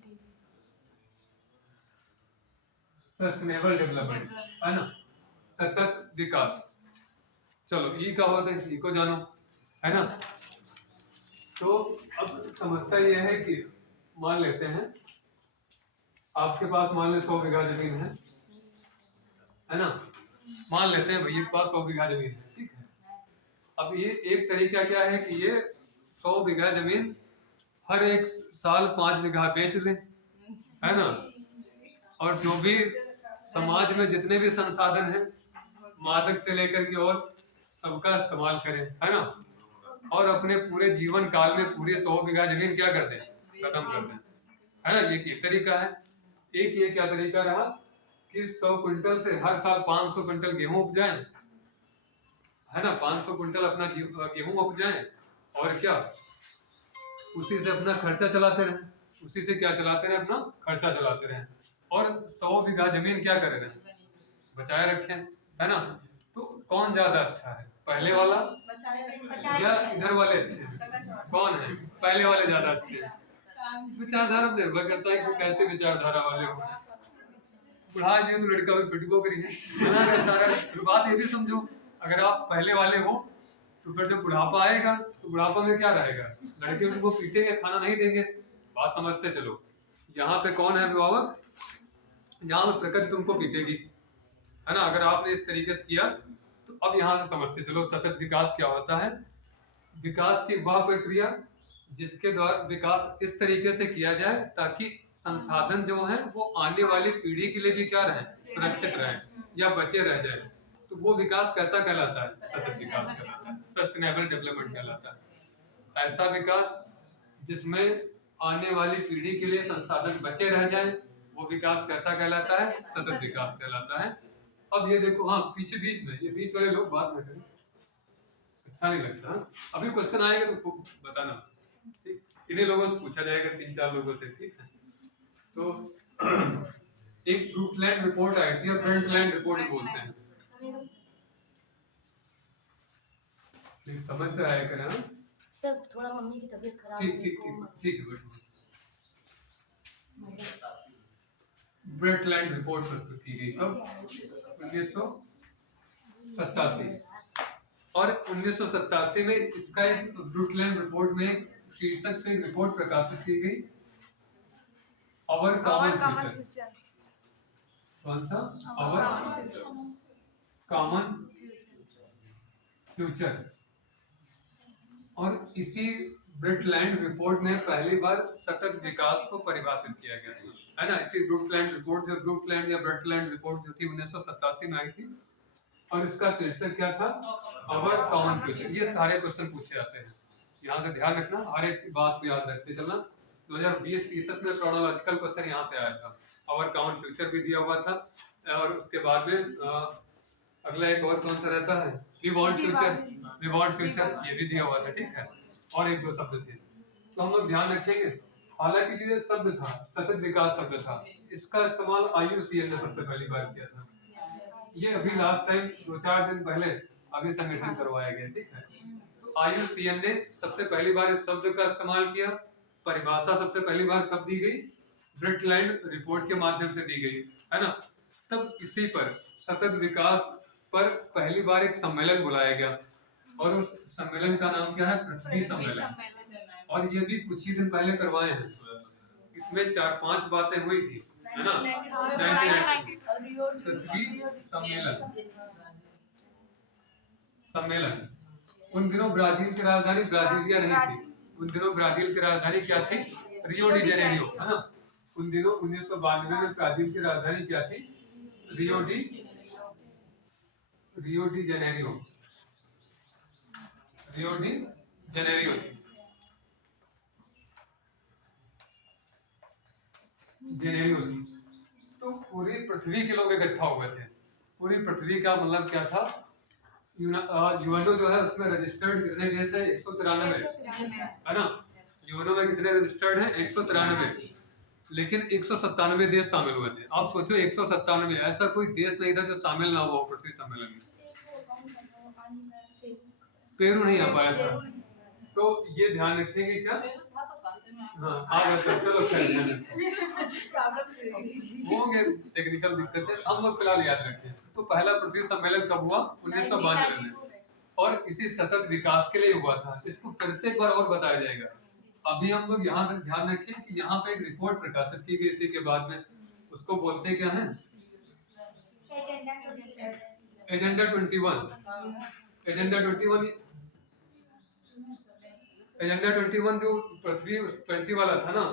सस्टेनेबल डेवलपमेंट, है ना, सतत विकास। चलो ई का होता है, ई को जानो, है ना। तो अब समस्या यह है कि मान लेते हैं आपके पास मान ले 100 बीघा जमीन है ना, मान लेते हैं भैया के पास 100 बीघा जमीन है, ठीक है। अब ये एक तरीका क्या है कि ये 100 बीघा जमीन हर एक साल 5 बीघा बेच लें, है ना, और जो भी समाज में जितने भी संसाधन हैं, मादक से लेकर के और सबका इस्तेमाल करें, है ना, और अपने पूरे जीवन काल में पूरी 100 बीघा जमीन क्या कर दें? खत्म कर दें, है ना। ये एक तरीका है। एक ये क्या तरीका रहा कि 100 क्विंटल से हर साल 500 क्विंटल गेहूं उपजाएं, है ना, 500 क्विंटल अपना गेहूं उपजाएं, और क्या उसी से अपना खर्चा चलाते रहें, उसी से क्या चलाते रहे? अपना खर्चा चलाते रहें, और 100 बीघा जमीन क्या कर रहे हैं? बचाए रखें, है ना। तो कौन ज्यादा अच्छा है, पहले वाला या इधर वाले अच्छे हैं? कौन है? पहले वाले ज्यादा अच्छे हैं। विचारधारा पर निर्भर करता है कि कैसे विचारधारा वाले हो। बुढ़ा जी तो लड़का भी पिटको करी है सारा। बात ये भी समझो, अगर आप पहले वाले हो तो फिर जब बुढ़ापा आएगा तो बुढ़ापा में क्या रहेगा? लड़के उनको पीटेंगे, खाना नहीं देंगे। बात समझते चलो। यहाँ पे कौन है अभिभावक? यहाँ पे प्रकृति तुमको पीटेगी, है ना, अगर आपने इस तरीके से किया। तो अब यहाँ से समझते चलो सतत विकास क्या होता है। विकास की वह प्रक्रिया जिसके द्वारा विकास इस तरीके से किया जाए ताकि संसाधन जो है वो आने वाली पीढ़ी के लिए भी क्या रहे, सुरक्षित रहे या बचे रह जाए। तो वो विकास कैसा कहलाता है, सतत विकास कहलाता है, सस्टेनेबल डेवलपमेंट कहलाता है। ऐसा विकास जिसमें आने वाली पीढ़ी के लिए संसाधन बचे रह जाए, वो विकास कैसा कहलाता है, सतत विकास कहलाता है। अब ये देखो, हाँ पीछे बीच में ये बीच वाले लोग बात न करें, अच्छा नहीं लगता। अभी क्वेश्चन आएगा तो खूब बताना, ठीक, इन्हीं लोगों से पूछा जाएगा, 3-4 लोगों से, ठीक है। तो एक ब्रूटलैंड रिपोर्ट आई थी, ब्रंटलैंड रिपोर्ट बोलते हैं, प्लीज समझ से आया करें। सर थोड़ा मम्मी की तबीयत खराब ठीक ठीक ठीक ठीक है, ब्रंटलैंड रिपोर्ट प्रस्तुत की गई कब, 1987। और 1987 में इसका एक ब्रूटलैंड रिपोर्ट में शीर्षक से रिपोर्ट प्रकाशित की गई, आवर कॉमन फ्यूचर। कौन सा, आवर कॉमन फ्यूचर। और इसी ब्रंटलैंड रिपोर्ट में पहली बार सतत विकास को परिभाषित किया गया है ना। इसी ब्रूटलैंड रिपोर्ट, जो ब्रूटलैंड या ब्रंटलैंड रिपोर्ट जो थी 1987 में आई थी, और इसका शीर्षक क्या था, आवर कॉमन फ्यूचर। ये सारे क्वेश्चन पूछे जाते हैं, यहाँ से ध्यान रखना, हर एक बात को याद रखते चलना। 2020-21 में क्रोनोलॉजिकल क्वेश्चन यहाँ से आया था, आवर कॉमन फ्यूचर भी दिया हुआ था, और उसके बाद में अगला एक और कौन सा रहता है, we want future, we want future, ये भी दिया हुआ था, ठीक है। और एक दो शब्द थे, तो हम लोग ध्यान रखेंगे। हालांकि जो ये शब्द था, सतत विकास शब्द था, इसका इस्तेमाल IUCN ने सबसे पहली बार किया था। ये अभी लास्ट टाइम 2-4 दिन पहले अभी संगठन करवाया गया, ठीक है। तो IUCN ने सबसे पहली बार इस शब्द का इस्तेमाल किया। परिभाषा सबसे पहली बार कब दी गई, ब्रंटलैंड रिपोर्ट के माध्यम से दी गई, है ना। तब इसी पर सतत विकास पर पहली बार एक सम्मेलन बुलाया गया, और उस सम्मेलन का नाम क्या है, पृथ्वी सम्मेलन। और ये भी कुछ ही दिन पहले करवाए हैं। इसमें 4-5 बातें हुई थी, है ना। पृथ्वी सम्मेलन। उन दिनों ब्राजील की राजधानी ब्राजीलिया नहीं थी, उन दिनों ब्राजील की राजधानी क्या थी, रियो डी जेनेरियो, है ना। उन दिनों 1992 में ब्राजील की राजधानी क्या थी, Rio de Janeiro, Rio de Janeiro थी, जेनेरियो थी। तो पूरी पृथ्वी के लोग इकट्ठा हुए थे। पूरी पृथ्वी का मतलब क्या था, यूएनओ जो है उसमें रजिस्टर्ड कितने देश है, 193, है ना। यूएनओ में कितने रजिस्टर्ड हैं, 193, लेकिन 197 देश शामिल हुए थे। आप सोचो 197, ऐसा कोई देश नहीं था जो शामिल ना हुआ पृथ्वी सम्मेलन में। पेरू नहीं आ पाया था, तो ये ध्यान रखेंगे क्या, हाँ आ जाता, चलो ध्यान होंगे टेक्निकल दिक्कतें, हम लोग फिलहाल याद रखें। तो पहला पृथ्वी सम्मेलन कब हुआ, 1992 में, और इसी सतत विकास के लिए हुआ था। इसको फिर से एक बार और बताया जाएगा। अभी हम लोग यहाँ तक ध्यान रखें कि यहाँ पे एक रिपोर्ट प्रकाशित की गई इसी के बाद में, उसको बोलते क्या है, एजेंडा 21 जो पृथ्वी 20 वाला था ना,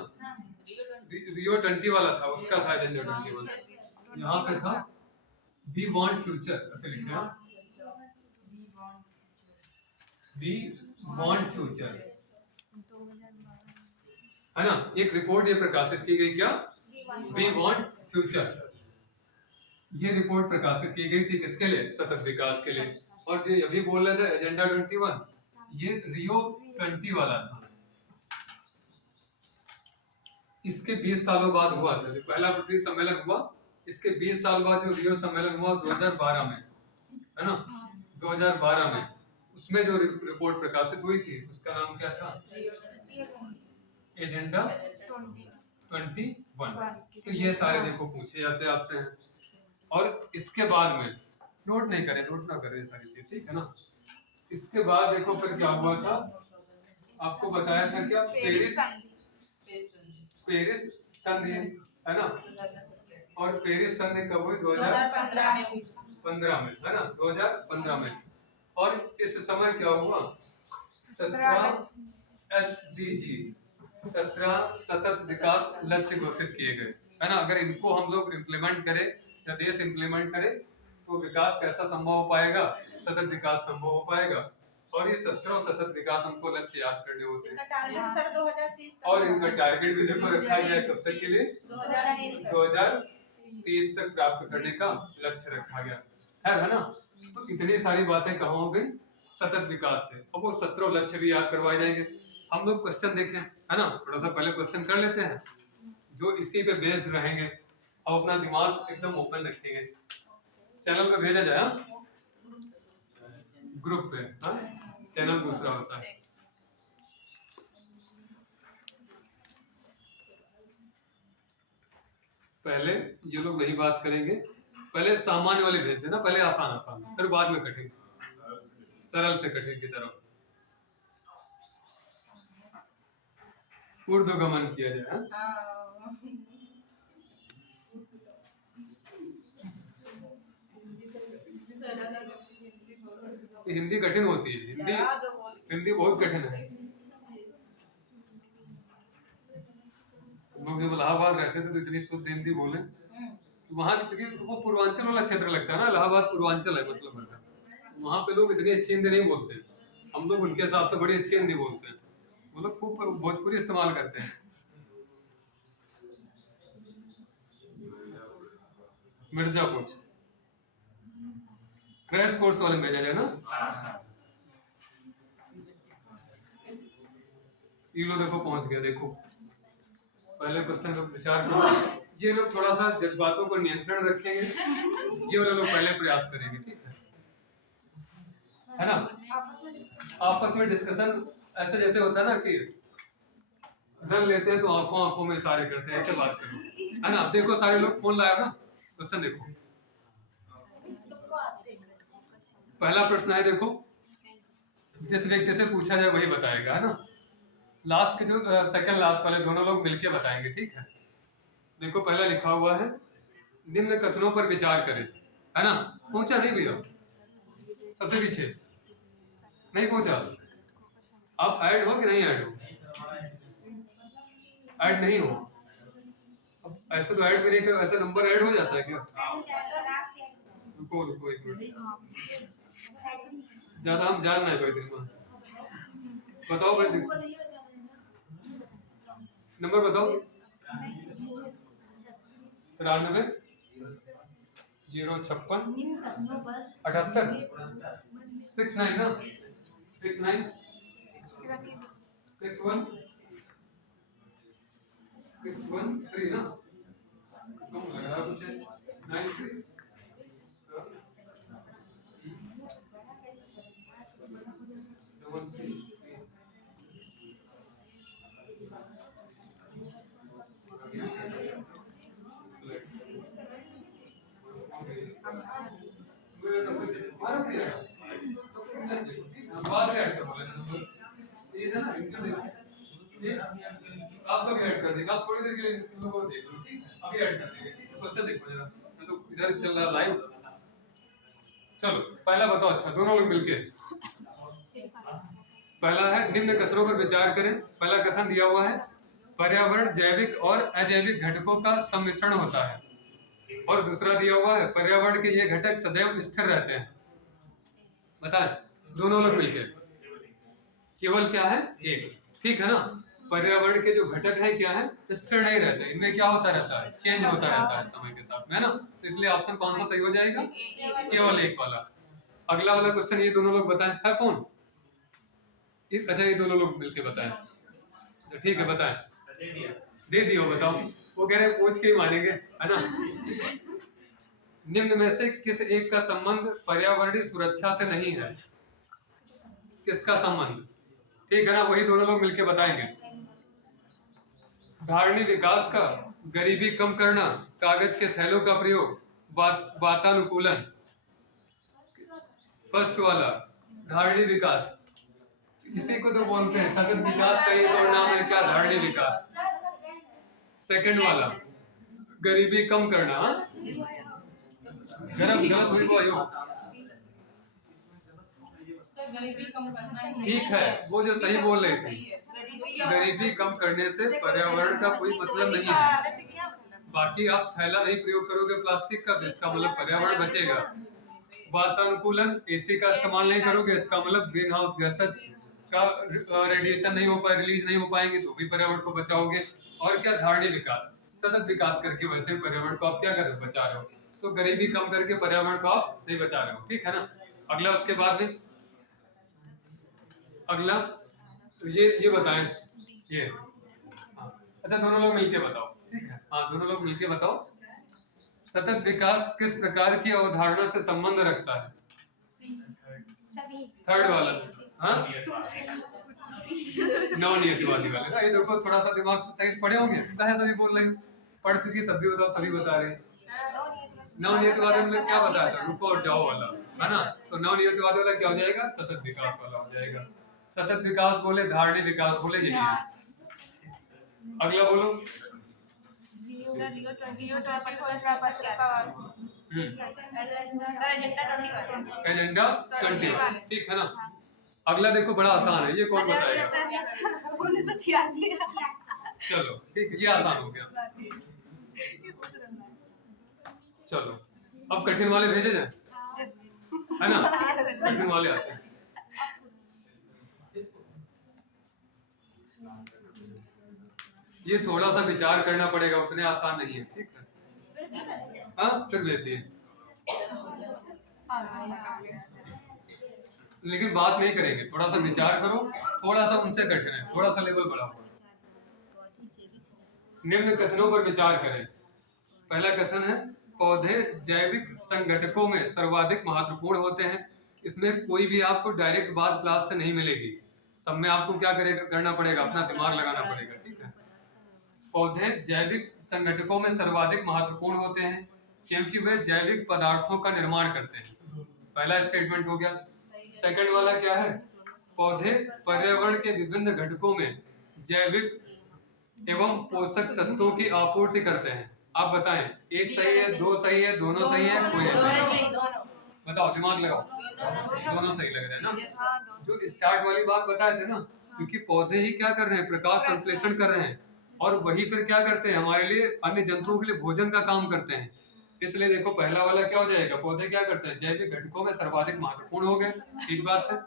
रियो 20 वाला था, उसका था एजेंडा 21। यहाँ पे था वी वांट फ्यूचर, ऐसे लिखा है, वी वांट फ्यूचर, है ना। एक रिपोर्ट ये प्रकाशित की गई, क्या, वी वांट फ्यूचर। ये रिपोर्ट प्रकाशित की गई थी किसके लिए, सतत विकास के लिए। और जो अभी बोल रहे थे एजेंडा 21, ये रियो 20 वाला था। इसके 20 सालों बाद हुआ था, पहला पृथ्वी सम्मेलन हुआ, इसके 20 साल बाद जो रियो सम्मेलन हुआ 2012 में, है ना, 2012 में, उसमें जो रिपोर्ट प्रकाशित हुई थी उसका नाम क्या था, एजेंडा 21। तो ये सारे देखो पूछे जाते हैं आपसे। और इसके बाद में नोट नहीं करें, नोट ना करें सारी चीज, ठीक है ना। इसके बाद देखो फिर क्या हुआ था, आपको बताया था क्या, पेरिस संधि, है ना। और पेरिस संधि कब हुई? 2015 में हुई। 2015 में, है ना, 2015 में। और इस समय क्या हुआ? 17 SDG 17 सतत विकास लक्ष्य घोषित किए गए, है ना। अगर इनको हम लोग इम्प्लीमेंट करें या देश इम्प्लीमेंट करे तो विकास कैसा संभव हो पाएगा? सतत विकास संभव हो पाएगा। और ये 17 सतत विकास हमको लक्ष्य याद करने होते हैं। इसका टारगेट सर 2030 तक। और इनका टारगेट भी देखो रखा जाए कब तक के लिए? 2030 तक प्राप्त करने का लक्ष्य रखा गया है ना। तो इतनी सारी बातें कहाँ हो गई? सतत विकास से। अब वो 17 लक्ष्य भी याद करवाए जाएंगे। हम लोग क्वेश्चन देखें, है ना, थोड़ा सा पहले क्वेश्चन कर लेते हैं जो इसी पे बेस्ड रहेंगे। अब अपना दिमाग एकदम ओपन रखेंगे। चैनल पे भेजा जाए, ग्रुप पे, हाँ, चैनल दूसरा होता है। पहले ये लोग नहीं बात करेंगे, पहले सामान्य वाले भेज देना, पहले आसान आसान, फिर बाद में कठिन, सरल से कठिन की तरफ ऊर्ध्वगमन किया जाए। हिंदी कठिन होती है, हिंदी बहुत कठिन है। लोग जब इलाहाबाद रहते थे तो इतनी शुद्ध हिंदी बोले, वहाँ भी चूंकि वो पूर्वांचल वाला क्षेत्र लगता है ना, इलाहाबाद पूर्वांचल है मतलब, वहाँ पे लोग इतनी अच्छी हिंदी नहीं बोलते। हम लोग उनके हिसाब से बड़ी अच्छी हिंदी बोलते हैं, वो लोग खूब भोजपुरी इस्तेमाल करते हैं। मिर्जापुर क्रैश कोर्स वाले भेजा जाए ना। ये लोग देखो पहुंच गया, देखो पहले क्वेश्चन का विचार करो। ये लोग थोड़ा सा जज्बातों पर नियंत्रण रखेंगे, ये वाले लोग पहले प्रयास करेंगे, ठीक है ना। आपस में डिस्कशन ऐसे जैसे होता है ना कि रन लेते हैं तो आंखों आंखों में इशारे करते हैं, ऐसे बात करो, है ना। देखो सारे लोग फोन लाए ना, क्वेश्चन देखो। पहला प्रश्न है, देखो जिस व्यक्ति से पूछा जाए वही बताएगा, है ना। लास्ट के जो सेकंड लास्ट वाले दोनों लोग मिलके बताएंगे, ठीक है। देखो पहला लिखा हुआ है, निम्न कथनों पर विचार करें, है ना। पूछा नहीं भैया, सबसे पीछे नहीं पूछा। आप ऐड हो कि नहीं ऐड हो? ऐड नहीं हो, अब ऐसे तो ऐड भी नहीं करो, ऐसे नंबर ऐड हो जाता है क्या? रुको रुको एक मिनट, ज्यादा हम जान नहीं पाए दिन में। बताओ भाई, नंबर बताओ। 93 056 78 69 ना, 69 61 613 ना, कम लग रहा है मुझे। 93 आपका भी ऐड कर देगा, आप थोड़ी देर के लिए इन लोगों को देख लो, ठीक, अभी ऐड कर देंगे। क्वेश्चन देखो जरा, मैं तो इधर चल रहा लाइव। चलो पहला बताओ, अच्छा दोनों लोग मिलके। पहला है, निम्न कथनों पर विचार करें। पहला कथन दिया हुआ है, पर्यावरण जैविक और अजैविक घटकों का सम्मिश्रण होता है। और दूसरा दिया हुआ है, पर्यावरण के ये घटक सदैव स्थिर रहते हैं। बताएं दोनों लोग मिलके, केवल क्या है एक, ठीक है ना। पर्यावरण के जो घटक है क्या है, स्थिर नहीं रहते, इनमें क्या होता रहता है, चेंज होता रहता है समय के साथ में, है ना। तो इसलिए ऑप्शन कौन सा सही हो जाएगा? केवल एक वाला। अगला वाला क्वेश्चन ये दोनों लोग बताएं, है फोन? अच्छा ये दोनों लोग मिलके बताएं, ठीक है बताएं। दे दियो, बताओ। वो कह रहे पूछ के ही मानेंगे, है ना। निम्न में से किस एक का संबंध पर्यावरणीय सुरक्षा से नहीं है? किसका संबंध, ठीक है ना, वही दोनों लोग मिलके बताएंगे। धारणीय विकास का, गरीबी कम करना, कागज के थैलों का प्रयोग, वातानुकूलन। फर्स्ट वाला धारणीय विकास, इसी को तो बोलते हैं सतत विकास का ही तो नाम है क्या, धारणीय विकास। सेकंड वाला गरीबी कम करना। हाँ? गलत गलत हुई वो आयो। सर गरीबी कम करना है। ठीक है, वो जो सही बोल रही थी, गरीबी कम करने से पर्यावरण का कोई मतलब नहीं है। बाकी आप थैला नहीं प्रयोग करोगे प्लास्टिक का, तो इसका मतलब पर्यावरण बचेगा। वातानुकूलन, एसी का इस्तेमाल नहीं करोगे, इसका मतलब ग्रीन हाउस गैसेस का रेडिएशन नहीं हो पाए, रिलीज नहीं हो पाएंगे, तो भी पर्यावरण को बचाओगे। और क्या, धारणीय विकास, सतत विकास करके वैसे पर्यावरण को आप क्या कर रहे हो, बचा रहे हो। तो गरीबी कम करके पर्यावरण को आप नहीं बचा रहे हो, ठीक है ना। अगला, उसके बाद में अगला तो ये बताएं, ये हाँ। अच्छा, दोनों लोग मिलके बताओ, ठीक है। हाँ, दोनों लोग मिलके बताओ, सतत विकास किस प्रकार की अवधारणा से संबंध रखता है। सभी थर्ड वाला, हाँ, नवनियतिवादी वाले ना। ये देखो, थोड़ा सा दिमाग से सही पढ़े होंगे, कहे सभी बोल रही, पढ़ चुकी तब भी बताओ, सभी बता रहे। नवनियतिवादी मतलब क्या बताया था, रुको और जाओ वाला, है ना। तो नवनियतिवादी वाला क्या हो जाएगा, सतत विकास वाला हो जाएगा। सतत विकास बोले, धारणीय विकास बोले, यही है। अगला बोलो। एजेंडा 21, ठीक है ना। अगला देखो, बड़ा आसान है, ये कौन बताएगा। चलो ठीक है, ये आसान हो गया। चलो, अब कठिन वाले भेजे जाए, है ना। कठिन वाले आते हैं। ये थोड़ा सा विचार करना पड़ेगा, उतने आसान नहीं है, ठीक है। हाँ, फिर भेज दिए, लेकिन बात नहीं करेंगे, थोड़ा सा विचार करो, थोड़ा सा उनसे कठिन है, थोड़ा सा लेवल बढ़ा हुआ। निम्न कथनों पर विचार करें। पहला कथन है, पौधे जैविक संगठकों में सर्वाधिक महत्वपूर्ण होते हैं। इसमें कोई भी आपको डायरेक्ट बात क्लास से नहीं मिलेगी, सब में आपको क्या करना पड़ेगा, अपना दिमाग लगाना पड़ेगा, ठीक है। पौधे जैविक संगठकों में सर्वाधिक महत्वपूर्ण होते हैं क्योंकि वे जैविक पदार्थों का निर्माण करते हैं। पहला स्टेटमेंट हो गया। सेकंड वाला क्या है, पौधे पर्यावरण के विभिन्न घटकों में जैविक एवं पोषक तत्वों की आपूर्ति करते हैं। आप बताएं, एक सही है, दो सही है, दोनों सही है, कोई ऐसा? बताओ, दिमाग लगाओ। दोनों सही लग रहे हैं ना। जो स्टार्ट वाली बात बताए थे ना, क्योंकि पौधे ही क्या कर रहे हैं, प्रकाश संश्लेषण कर रहे हैं, और वही फिर क्या करते हैं, हमारे लिए, अन्य जंतुओं के लिए भोजन का काम करते हैं। इसलिए देखो, पहला वाला क्या हो जाएगा, पौधे क्या करते हैं, जैविक घटकों में सर्वाधिक महत्वपूर्ण हो गए, ठीक बात है।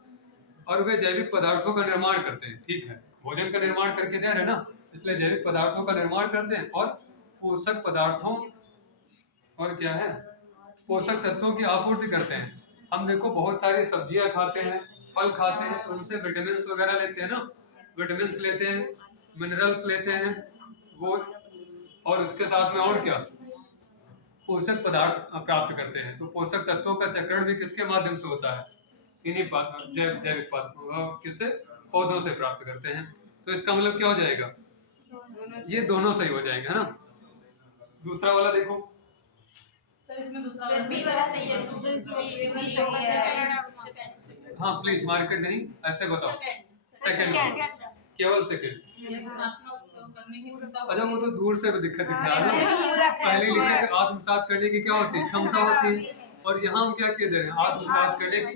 और वे जैविक पदार्थों का निर्माण करते हैं, ठीक है, भोजन का निर्माण करके दे रहे ना, इसलिए जैविक पदार्थों का निर्माण करते हैं और पोषक पदार्थों और क्या है, पोषक तत्वों की आपूर्ति करते हैं। हम देखो बहुत सारी सब्जियां खाते हैं, फल खाते हैं, तो उनसे विटामिन वगैरह लेते हैं ना, विटामिन लेते हैं, मिनरल्स लेते हैं वो, और उसके साथ में और क्या, पोषक पदार्थ प्राप्त करते हैं। तो पोषक तत्वों का चक्रण भी किसके माध्यम से होता है, इन्हीं जैविक किससे, पौधों से प्राप्त करते हैं। तो इसका मतलब क्या हो जाएगा, ये दोनों सही हो जाएंगे, है ना। दूसरा वाला देखो, सर इसमें दूसरा फिर बी वाला सही है। हाँ प्लीज मार्केट नहीं, ऐसे बताओ, सेकंड, केवल सेकंड। करने की क्षमता। अच्छा, वो तो दूर से दिक्कत दिख रहा है। पहले लिखे थे आत्मसात करने की क्या होती है, क्षमता होती है, और यहाँ हम क्या कह दे रहे हैं, आत्मसात करने की।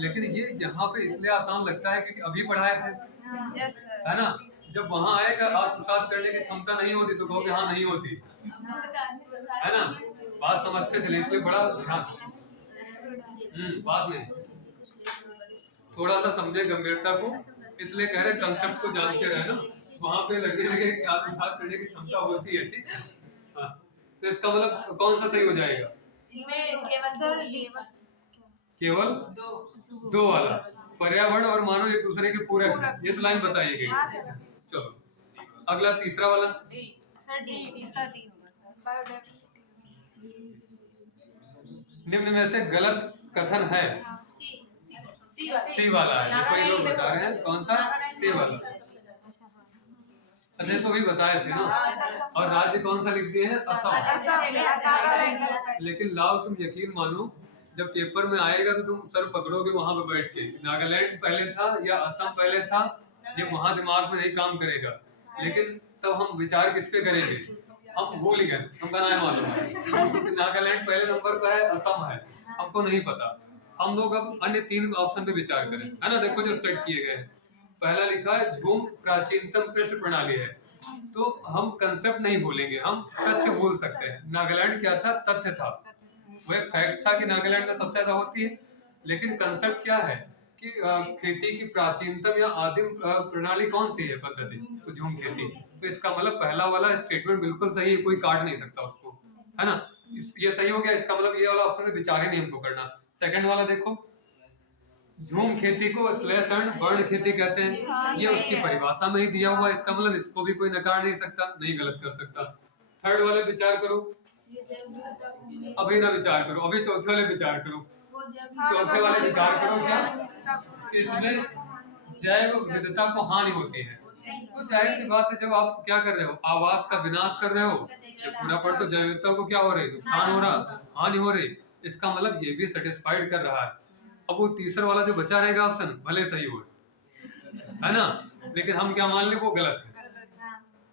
लेकिन ये यहाँ पे इसलिए आसान लगता है क्योंकि अभी पढ़ाए थे, है ना। जब वहाँ आएगा आत्मसात करने की क्षमता नहीं होती तो कहोगे हाँ नहीं होती, है ना। बात समझते चले, इसलिए बड़ा ध्यान। बाद में थोड़ा सा समझे गंभीरता को, इसलिए कह रहे कंसेप्ट को जानते रहे ना, वहाँ पे लगने लगे कि आत्मसात करने की क्षमता होती है, ठीक है। हाँ, तो इसका मतलब कौन सा सही हो जाएगा, केवल दो वाला, पर्यावरण और मानव एक दूसरे के पूरक है, ये तो लाइन बताई गई। चलो अगला, तीसरा वाला, निम्न में से गलत कथन है, सी वाला है। कोई लोग बता रहे हैं कौन सा, सी वाला। अच्छा, तो भी बताए थे ना। और राज्य कौन सा लिख दिए हैं, असम। लेकिन लाओ, तुम यकीन मानो, जब पेपर में आएगा तो तुम सर पकड़ोगे वहां पे बैठ के, नागालैंड पहले था या असम पहले था, ये वहां दिमाग में नहीं काम करेगा। लेकिन तब हम विचार किस पे करेंगे, हम भूल गए, हमका नहीं मालूम है। नागालैंड पहले नंबर पर है, असम है, हमको नहीं पता। हम लोग अब अन्य 3 ऑप्शन पे विचार करें, है ना। देखो जो सेट किए गए हैं, पहला लिखा है झूम प्राचीनतम कृषि प्रणाली है, तो हम कंसेप्ट नहीं भूलेंगे, हम तथ्य भूल सकते हैं। नागालैंड क्या था? तथ्य था, वो एक फैक्ट था कि नागालैंड में सबसे ज्यादा होती है, लेकिन कंसेप्ट क्या है कि खेती की प्राचीनतम या आदिम प्रणाली कौन सी है पद्धति, तो झूम खेती। तो इसका मतलब पहला वाला स्टेटमेंट बिल्कुल सही है, कोई काट नहीं सकता उसको, है ना। ये सही हो गया, इसका मतलब ये वाला ऑप्शन में विचार ही नहीं हमको करना। सेकंड वाला देखो, झूम खेती को स्लैश एंड बर्न खेती कहते हैं, ये उसकी परिभाषा में ही दिया हुआ है, इसका मतलब इसको भी कोई नकार नहीं सकता, नहीं गलत कर सकता। थर्ड वाले विचार करो, अभी ना विचार करो, अभी चौथे वाले विचार करो। चौथे वाले विचार करो क्या, इसमें जैव विविधता को हानि होती है। तो जाहिर सी बात है, जब आप क्या कर रहे हो, आवास का विनाश कर रहे हो, तो पूरा पर तो जैव विविधता को क्या हो रही है, नुकसान हो रहा, हानि हो रही। इसका मतलब ये भी सेटिस्फाइड कर रहा है। अब वो तीसरा वाला जो बचा रहेगा ऑप्शन, भले सही हो, है ना, लेकिन हम क्या मान ले वो गलत है,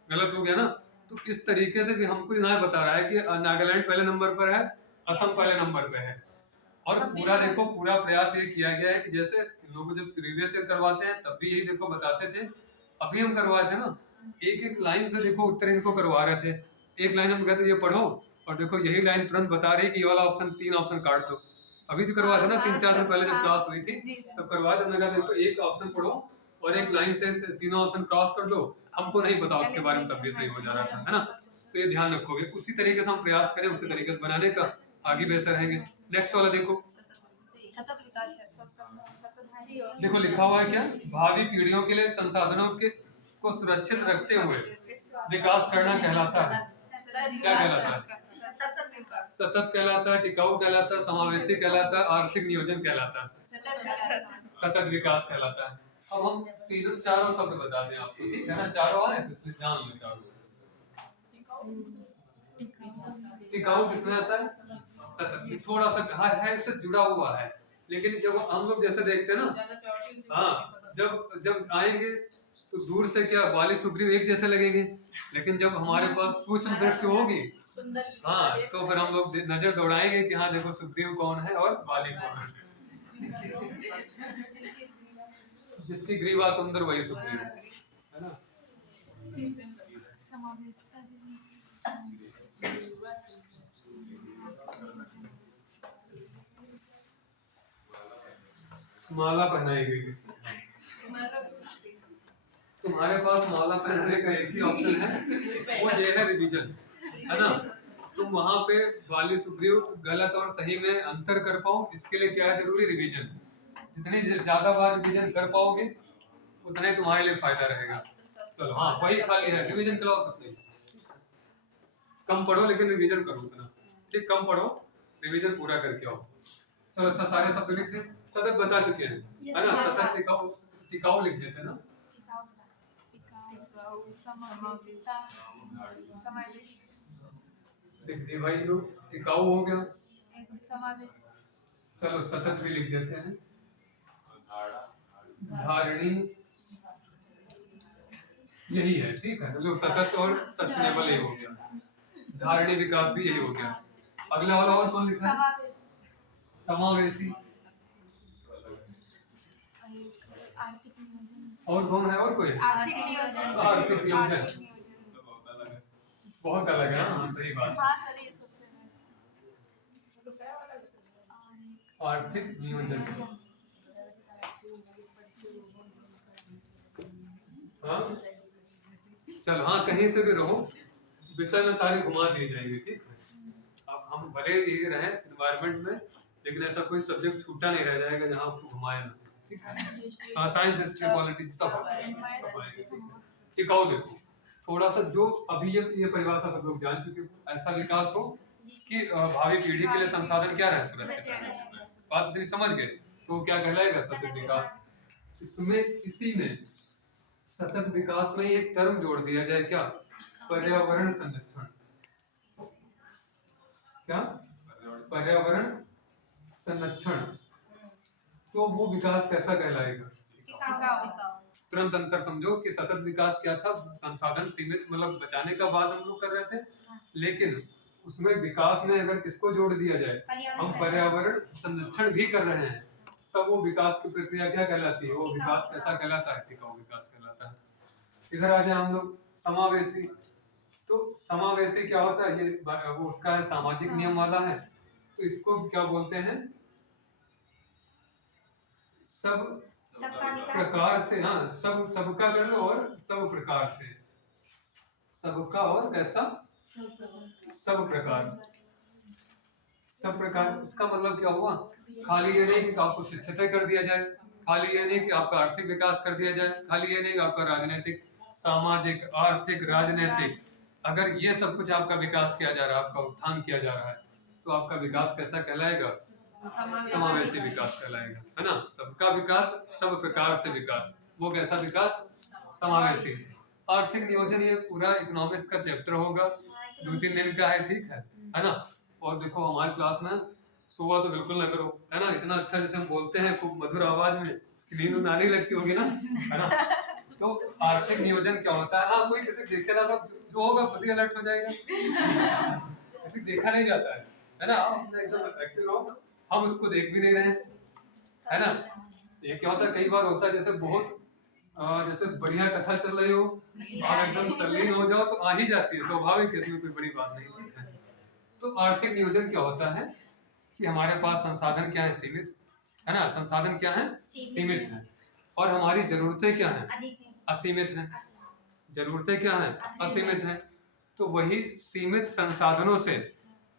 गलत हो गया ना। तो इस तरीके से भी हमको यहाँ बता रहा है कि नागालैंड पहले नंबर पर है, असम पहले नंबर पे है। और पूरा देखो, पूरा प्रयास ये किया गया है कि जैसे लोग जब प्रीवियस ईयर करवाते हैं तब भी यही देखो बताते थे, अभी हम करवाए थे ना, एक एक लाइन से देखो उत्तर इनको करवा रहे थे। एक लाइन हम कहते ये पढ़ो, और देखो यही लाइन तुरंत बता रही कि ये वाला ऑप्शन 3 ऑप्शन काट दो। अभी तो करवा थे ना 3-4 दिन पहले जब क्लास हुई थी तब करवा थे, हमने कहा देखो एक ऑप्शन पढ़ो और एक लाइन से तीनों ऑप्शन क्रॉस कर दो। हमको नहीं पता उसके बारे में, तब भी सही हो जा रहा था, है ना। तो ये ध्यान रखोगे, उसी तरीके से हम प्रयास करें, उसी तरीके से बनाने का, आगे बेहतर रहेंगे। नेक्स्ट वाला देखो, देखो लिखा हुआ है क्या, भावी पीढ़ियों के लिए संसाधनों के को सुरक्षित रखते हुए विकास करना कहलाता है। क्या कहलाता है? सतत कहलाता है, टिकाऊ कहलाता है, समावेशी कहलाता है, आर्थिक नियोजन कहलाता है, सतत विकास कहलाता है। अब हम तीनों चारों शब्द बता दें आपको, ठीक है ना, चारों आए तो इसलिए जान लो चारों। टिकाऊ किसमें आता है? सतत, थोड़ा सा है इससे जुड़ा हुआ है, लेकिन जब हम लोग जैसे देखते हैं ना, हाँ, जब आएंगे तो दूर से क्या बाली सुग्रीव एक जैसे लगेंगे, लेकिन जब हमारे पास सूक्ष्म दृष्टि होगी, हाँ, तो फिर हम लोग नजर दौड़ाएंगे कि हाँ देखो सुग्रीव कौन है और बाली कौन है। जिसकी ग्रीवा सुंदर वही सुग्रीव, है ना। माला पहनाई गई, तुम्हारे पास माला पहनाने का एक ही ऑप्शन है, वो ये है रिवीजन, है ना। तुम वहां पे बाली सुग्रीव गलत और सही में अंतर कर पाओ, इसके लिए क्या है जरूरी, रिवीजन। जितनी ज्यादा बार रिवीजन कर पाओगे उतना ही तुम्हारे लिए फायदा रहेगा। चलो हाँ, वही खाली है, रिवीजन कराओ तो सही, कम पढ़ो लेकिन रिवीजन करो उतना, ठीक, कम पढ़ो रिवीजन पूरा करके आओ। चलो अच्छा, सारे शब्द लिख दें, सतत बता चुके हैं, है ना। सतत टिकाऊ, टिकाऊ लिख देते हैं ना, लिख दिए भाई लोग, टिकाऊ हो गया। चलो सतत भी लिख देते हैं, धारणी यही है, ठीक है, जो सतत और सस्टेनेबल यही हो गया, धारणी विकास भी यही हो गया। अगला वाला और कौन लिखा है? समावेशी, और कौन है, और कोई? आर्थिक नियोजन, आर्थिक नियोजन बहुत अलग है, हाँ सही बात। आर्थिक नियोजन, हाँ चलो, हाँ कहीं से भी रहो, विषय में सारे घुमा दिए जाएंगे, ठीक है। अब हम भले ही रहे एनवायरनमेंट में, लेकिन ऐसा कोई सब्जेक्ट छूटा नहीं रह जाएगा जहाँ आपको घुमाया ना, ठीक है। हाँ, साइंस, हिस्ट्री, पॉलिटिक्स सब आएंगे। टिकाऊ देखो, थोड़ा सा जो अभी ये परिभाषा सब लोग जान चुके हो, ऐसा विकास हो कि भावी पीढ़ी के लिए संसाधन क्या रहे, सुरक्षित, बात इतनी समझ गए, तो क्या कहलाएगा, सतत विकास। इसमें इसी में सतत विकास में एक टर्म जोड़ दिया जाए, क्या, पर्यावरण संरक्षण। क्या, पर्यावरण संरक्षण, तो वो विकास कैसा कहलाएगा? तुरंत अंतर समझो कि सतत विकास क्या था, संसाधन सीमित मतलब बचाने का बात हम लोग कर रहे थे, लेकिन उसमें विकास में अगर किसको जोड़ दिया जाए, हम पर्यावरण संरक्षण भी कर रहे हैं, तब वो विकास की प्रक्रिया क्या कहलाती है, वो विकास कैसा कहलाता है, टिकाऊ विकास कहलाता है। इधर आ जाए हम लोग समावेशी। तो समावेशी क्या होता है, ये वो उसका है सामाजिक नियम वाला है, तो इसको क्या बोलते हैं, सब सबका विकास प्रकार से, हाँ सब सबका कर लो और सब प्रकार से, सबका और कैसा, सब प्रकार, सब प्रकार। इसका मतलब क्या हुआ, खाली ये नहीं कि आपको शिक्षित कर दिया जाए, खाली ये नहीं कि आपका आर्थिक विकास कर दिया जाए, खाली ये नहीं कि आपका राजनीतिक, सामाजिक, आर्थिक, राजनीतिक, अगर ये सब कुछ आपका विकास किया जा रहा है, आपका उत्थान किया जा रहा है, तो आपका विकास कैसा कहलाएगा, समावेशी विकास कहलाएगा, है ना। सबका विकास, सब प्रकार से विकास, वो कैसा विकास, समावेशी। आर्थिक नियोजन ये पूरा इकोनॉमिक्स का चैप्टर होगा, 2-3 दिन का है ना। और देखो हमारी क्लास में सुबह तो बिल्कुल ना करो, है ना, इतना अच्छा जैसे हम बोलते हैं खूब मधुर आवाज में, नींद आने लगती होगी ना, है ना। तो आर्थिक नियोजन क्या होता है, हाँ कोई किसी देखे ना, सब जो होगा खुद ही अलर्ट हो जाएगा, किसी देखा नहीं जाता है ना, आप एकदम एक्टिव रहो, हम उसको देख भी नहीं रहे हैं, है ना। ये क्या होता है, कई बार होता है जैसे बहुत जैसे बढ़िया कथा चल रही हो, आप एकदम तल्लीन हो जाओ तो आ ही जाती है, स्वाभाविक है, इसमें कोई बड़ी बात नहीं है। तो आर्थिक नियोजन क्या होता है कि हमारे पास संसाधन क्या है, सीमित, है ना, संसाधन क्या है, सीमित है, और हमारी जरूरतें क्या है, अधिक है, असीमित है, जरूरतें क्या है, असीमित है। तो वही सीमित संसाधनों से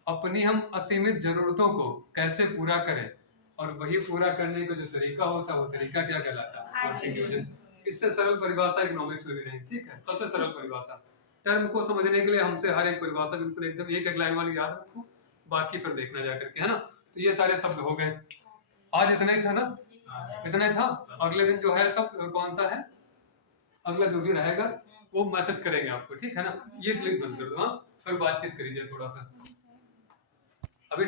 अपनी हम असीमित जरूरतों को कैसे पूरा करें, और वही पूरा करने का जो तरीका होता है, वो तरीका क्या कहलाता है, आर्थिक नियोजन। इससे सरल परिभाषा इकोनॉमिक्स में भी नहीं, ठीक है, सबसे सरल परिभाषा। टर्म को समझने के लिए हमसे हर एक परिभाषा बिल्कुल एकदम एक लाइन वाली याद रखो, बाकी फिर देखना जा करके, है ना। तो ये सारे शब्द हो गए, आज इतना ही था ना, इतना ही था। अगले दिन जो है सब कौन सा है, अगला जो भी रहेगा वो मैसेज करेंगे आपको, ठीक है ना। ये क्लिक बंद कर दो, हाँ फिर बातचीत करिए थोड़ा सा, अभी